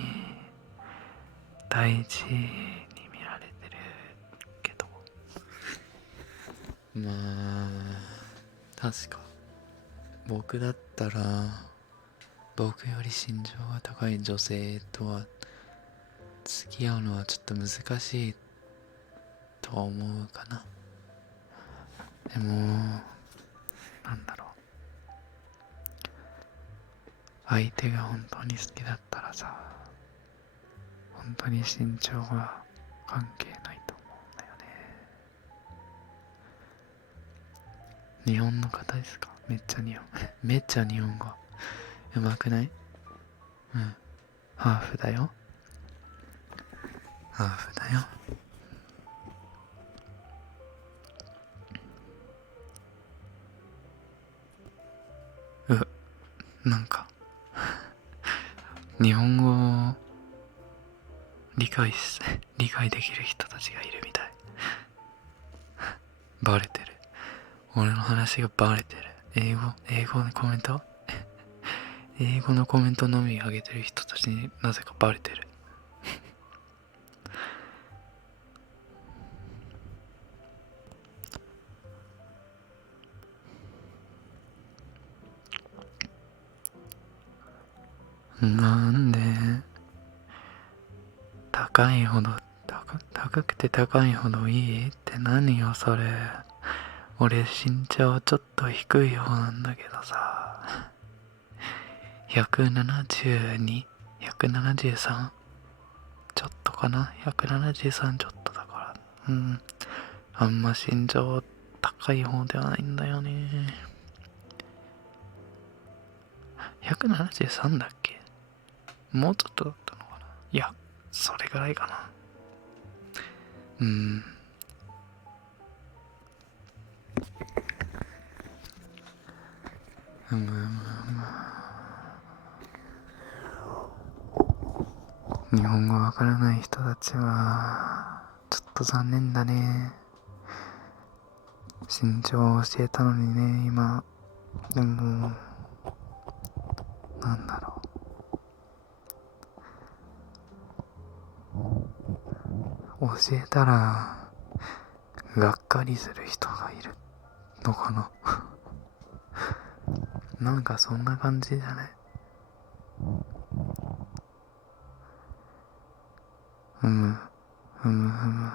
大事に見られてるけど、まあ確か僕だったら僕より身長が高い女性とは付き合うのはちょっと難しいと思うかな。でもなんだろう、相手が本当に好きだったらさ、本当に身長は関係ないと思うんだよね。日本の方ですか？めっちゃ日本めっちゃ日本語うまくない？うん、ハーフだよ、ハーフだよ。なんか日本語を理解できる人たちがいるみたい。バレてる、俺の話がバレてる。英語のコメント英語のコメントのみ上げてる人たちになぜかバレてる。なんで高いほど高くて高いほどいいって何よそれ。俺身長ちょっと低い方なんだけどさ、172、173ちょっとかな、173ちょっとだから、あんま身長高い方ではないんだよね。173だっけ？もうちょっとだったのかな。いや、それぐらいかな。日本語わからない人たちはちょっと残念だね。身長を教えたのにね、今。でもなんだろう、教えたらがっかりする人がいるのかな。なんかそんな感じじゃない？ふむふむふむ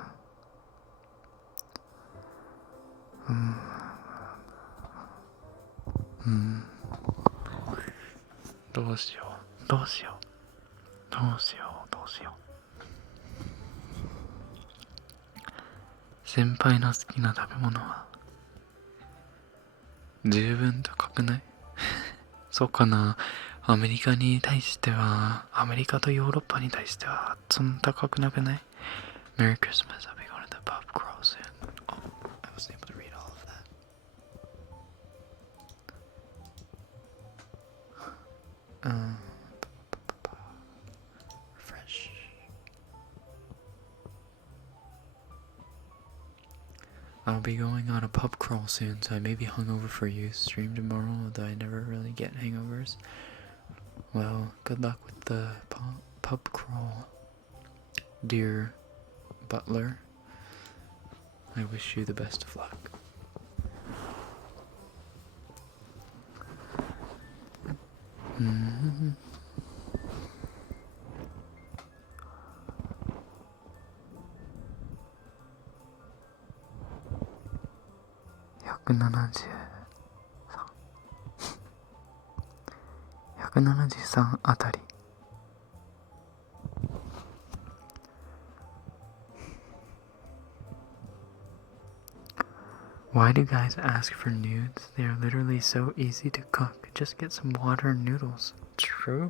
ふむ。どうしようどうしようどうしようどうしよう。先輩の好きな食べ物は十分高くない？そうかな。アメリカに対しては、アメリカとヨーロッパに対してはそんな高くなくない？ Merry Christmas, I'll be going to the pub crawl soon. Oh, I wasn't able to read all of that. Fresh. I'll be going on a pub crawl soon, so I may be hungover for YuSleep tomorrow, although I never really get hangovers. Well, good luck with the pub crawl, dear butler. I wish you the best of luck. Mm-hmm. 173あたり。Why do guys ask for nudes? They are literally so easy to cook. Just get some water and noodles. True?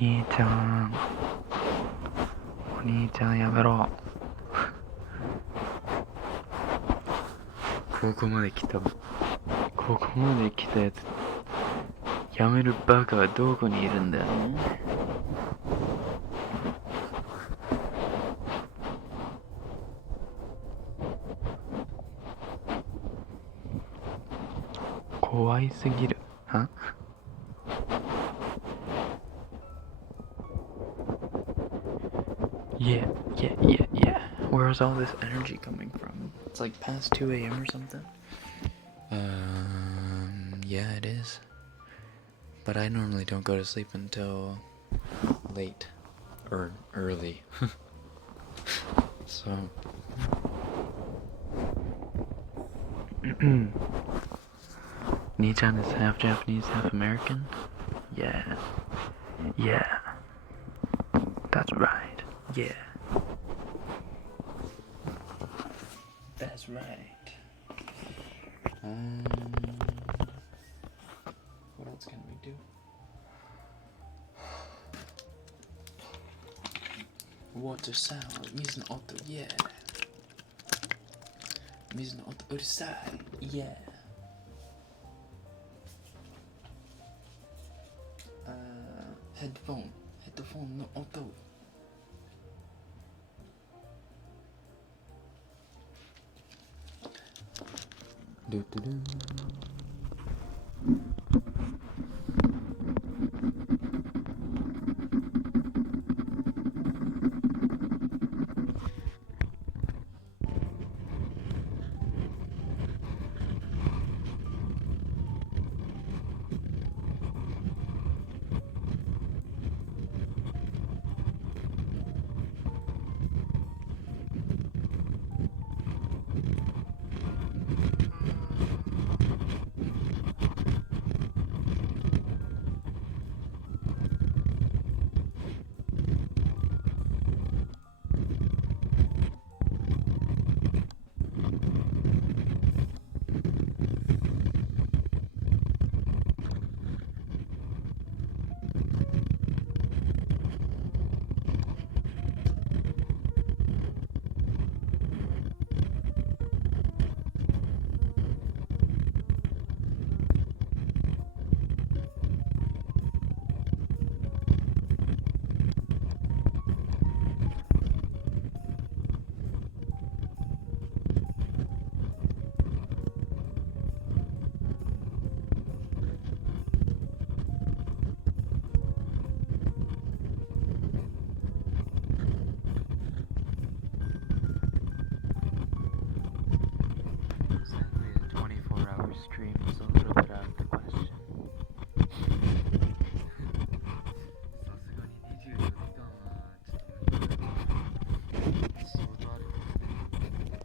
兄ちゃん、お兄ちゃんやめろ。ここまで来たやつ、やめるバカはどこにいるんだよね。怖いすぎる。は？Yeah. Where's all this energy coming from? It's like past 2 a.m. or something? Yeah, it is. But I normally don't go to sleep until late. Or early. So... Nii-chan is half Japanese, half American? Yeah. That's right. Yeah. That's right. What else can we do? Water sound. Mizu no oto, yeah. Mizu no oto urusai, yeah. Headphone no oto. Do. Stream is a little bit out of the question. さすがに24時間はちょっと無理だな。仕事あるからね。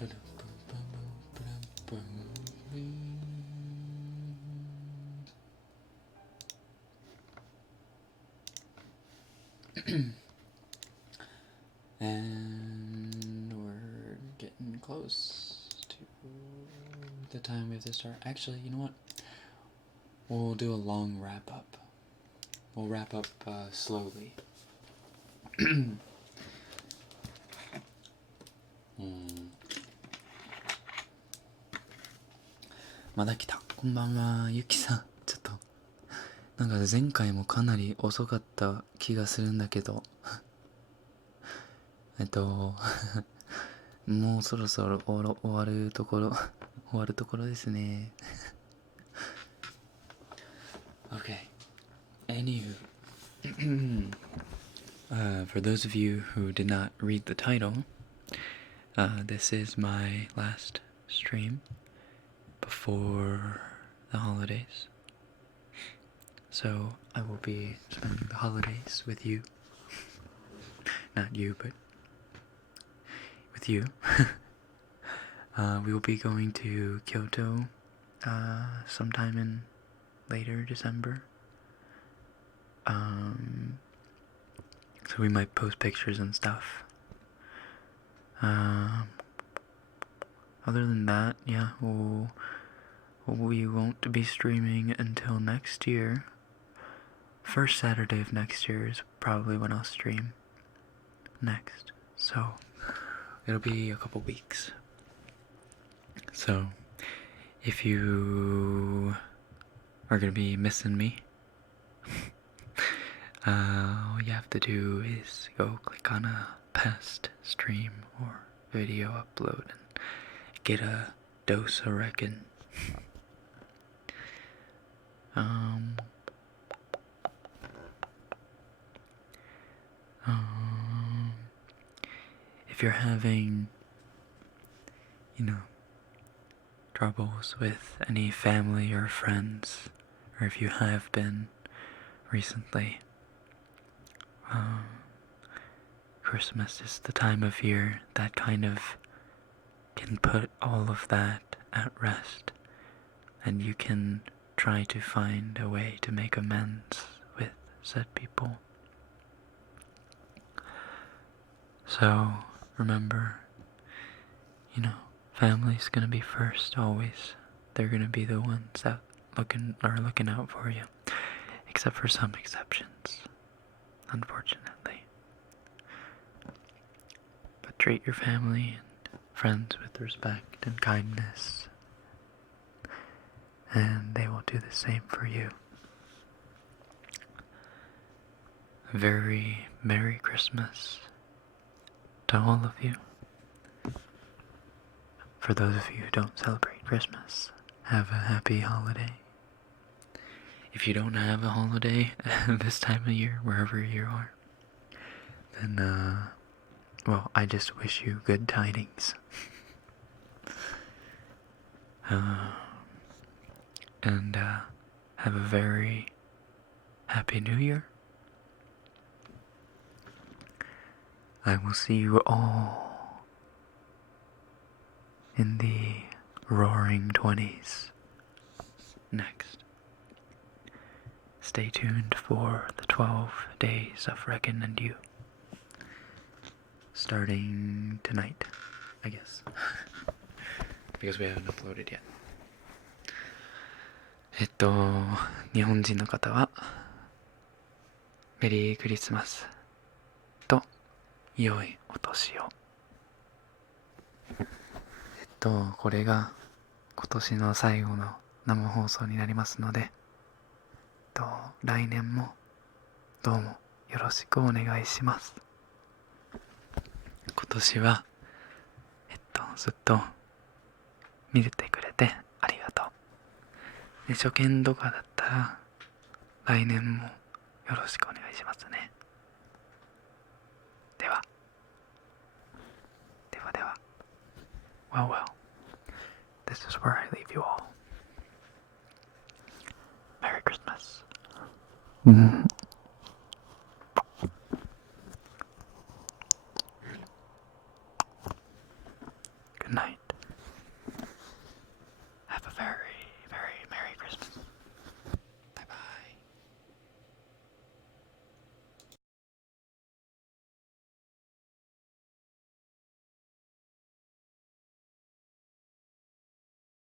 And we're getting close to the time we have to start. Actually, you know what? We'll do a long wrap up. We'll wrap up slowly.まだ来た。こんばんは、ゆきさん。ちょっとなんか前回もかなり遅かった気がするんだけどもうそろそろ終わるところですね。Okay. Anywho, for those of you who did not read the title, this is my last stream before the holidays. So I will be spending the holidays with you. Not you, but with you. We will be going to Kyoto sometime in later December. So we might post pictures and stuff. Other than that, yeah, we won't be streaming until next year. First Saturday of next year is probably when I'll stream next. So it'll be a couple weeks. So if you are gonna be missing me, all you have to do is go click on a past stream or video upload and get a dose of Rekken. If you're having, troubles with any family or friends, or if you have been recently, Christmas is the time of year that kind of can put all of that at rest, and you can try to find a way to make amends with said people. So remember, family's gonna be first always. They're gonna be the ones that looking out for you, except for some exceptions, unfortunately. But treat your family and friends with respect and kindness, and they will do the same for you. A very Merry Christmas to all of you. For those of you who don't celebrate Christmas, have a happy holiday. If you don't have a holiday this time of year, wherever you are, then, well, I just wish you good tidings. And have a very happy New Year. I will see you all in the roaring 20s next. Stay tuned for the 12 days of Rekken and you. Starting tonight, I guess. Because we haven't uploaded yet. 日本人の方はメリークリスマスと良いお年を。これが今年の最後の生放送になりますので、来年もどうもよろしくお願いします。今年はずっと見ててくれてありがとう。で、初見とかだったら来年もよろしくお願いしますね。では。Well, this is where I leave you all. Merry Christmas.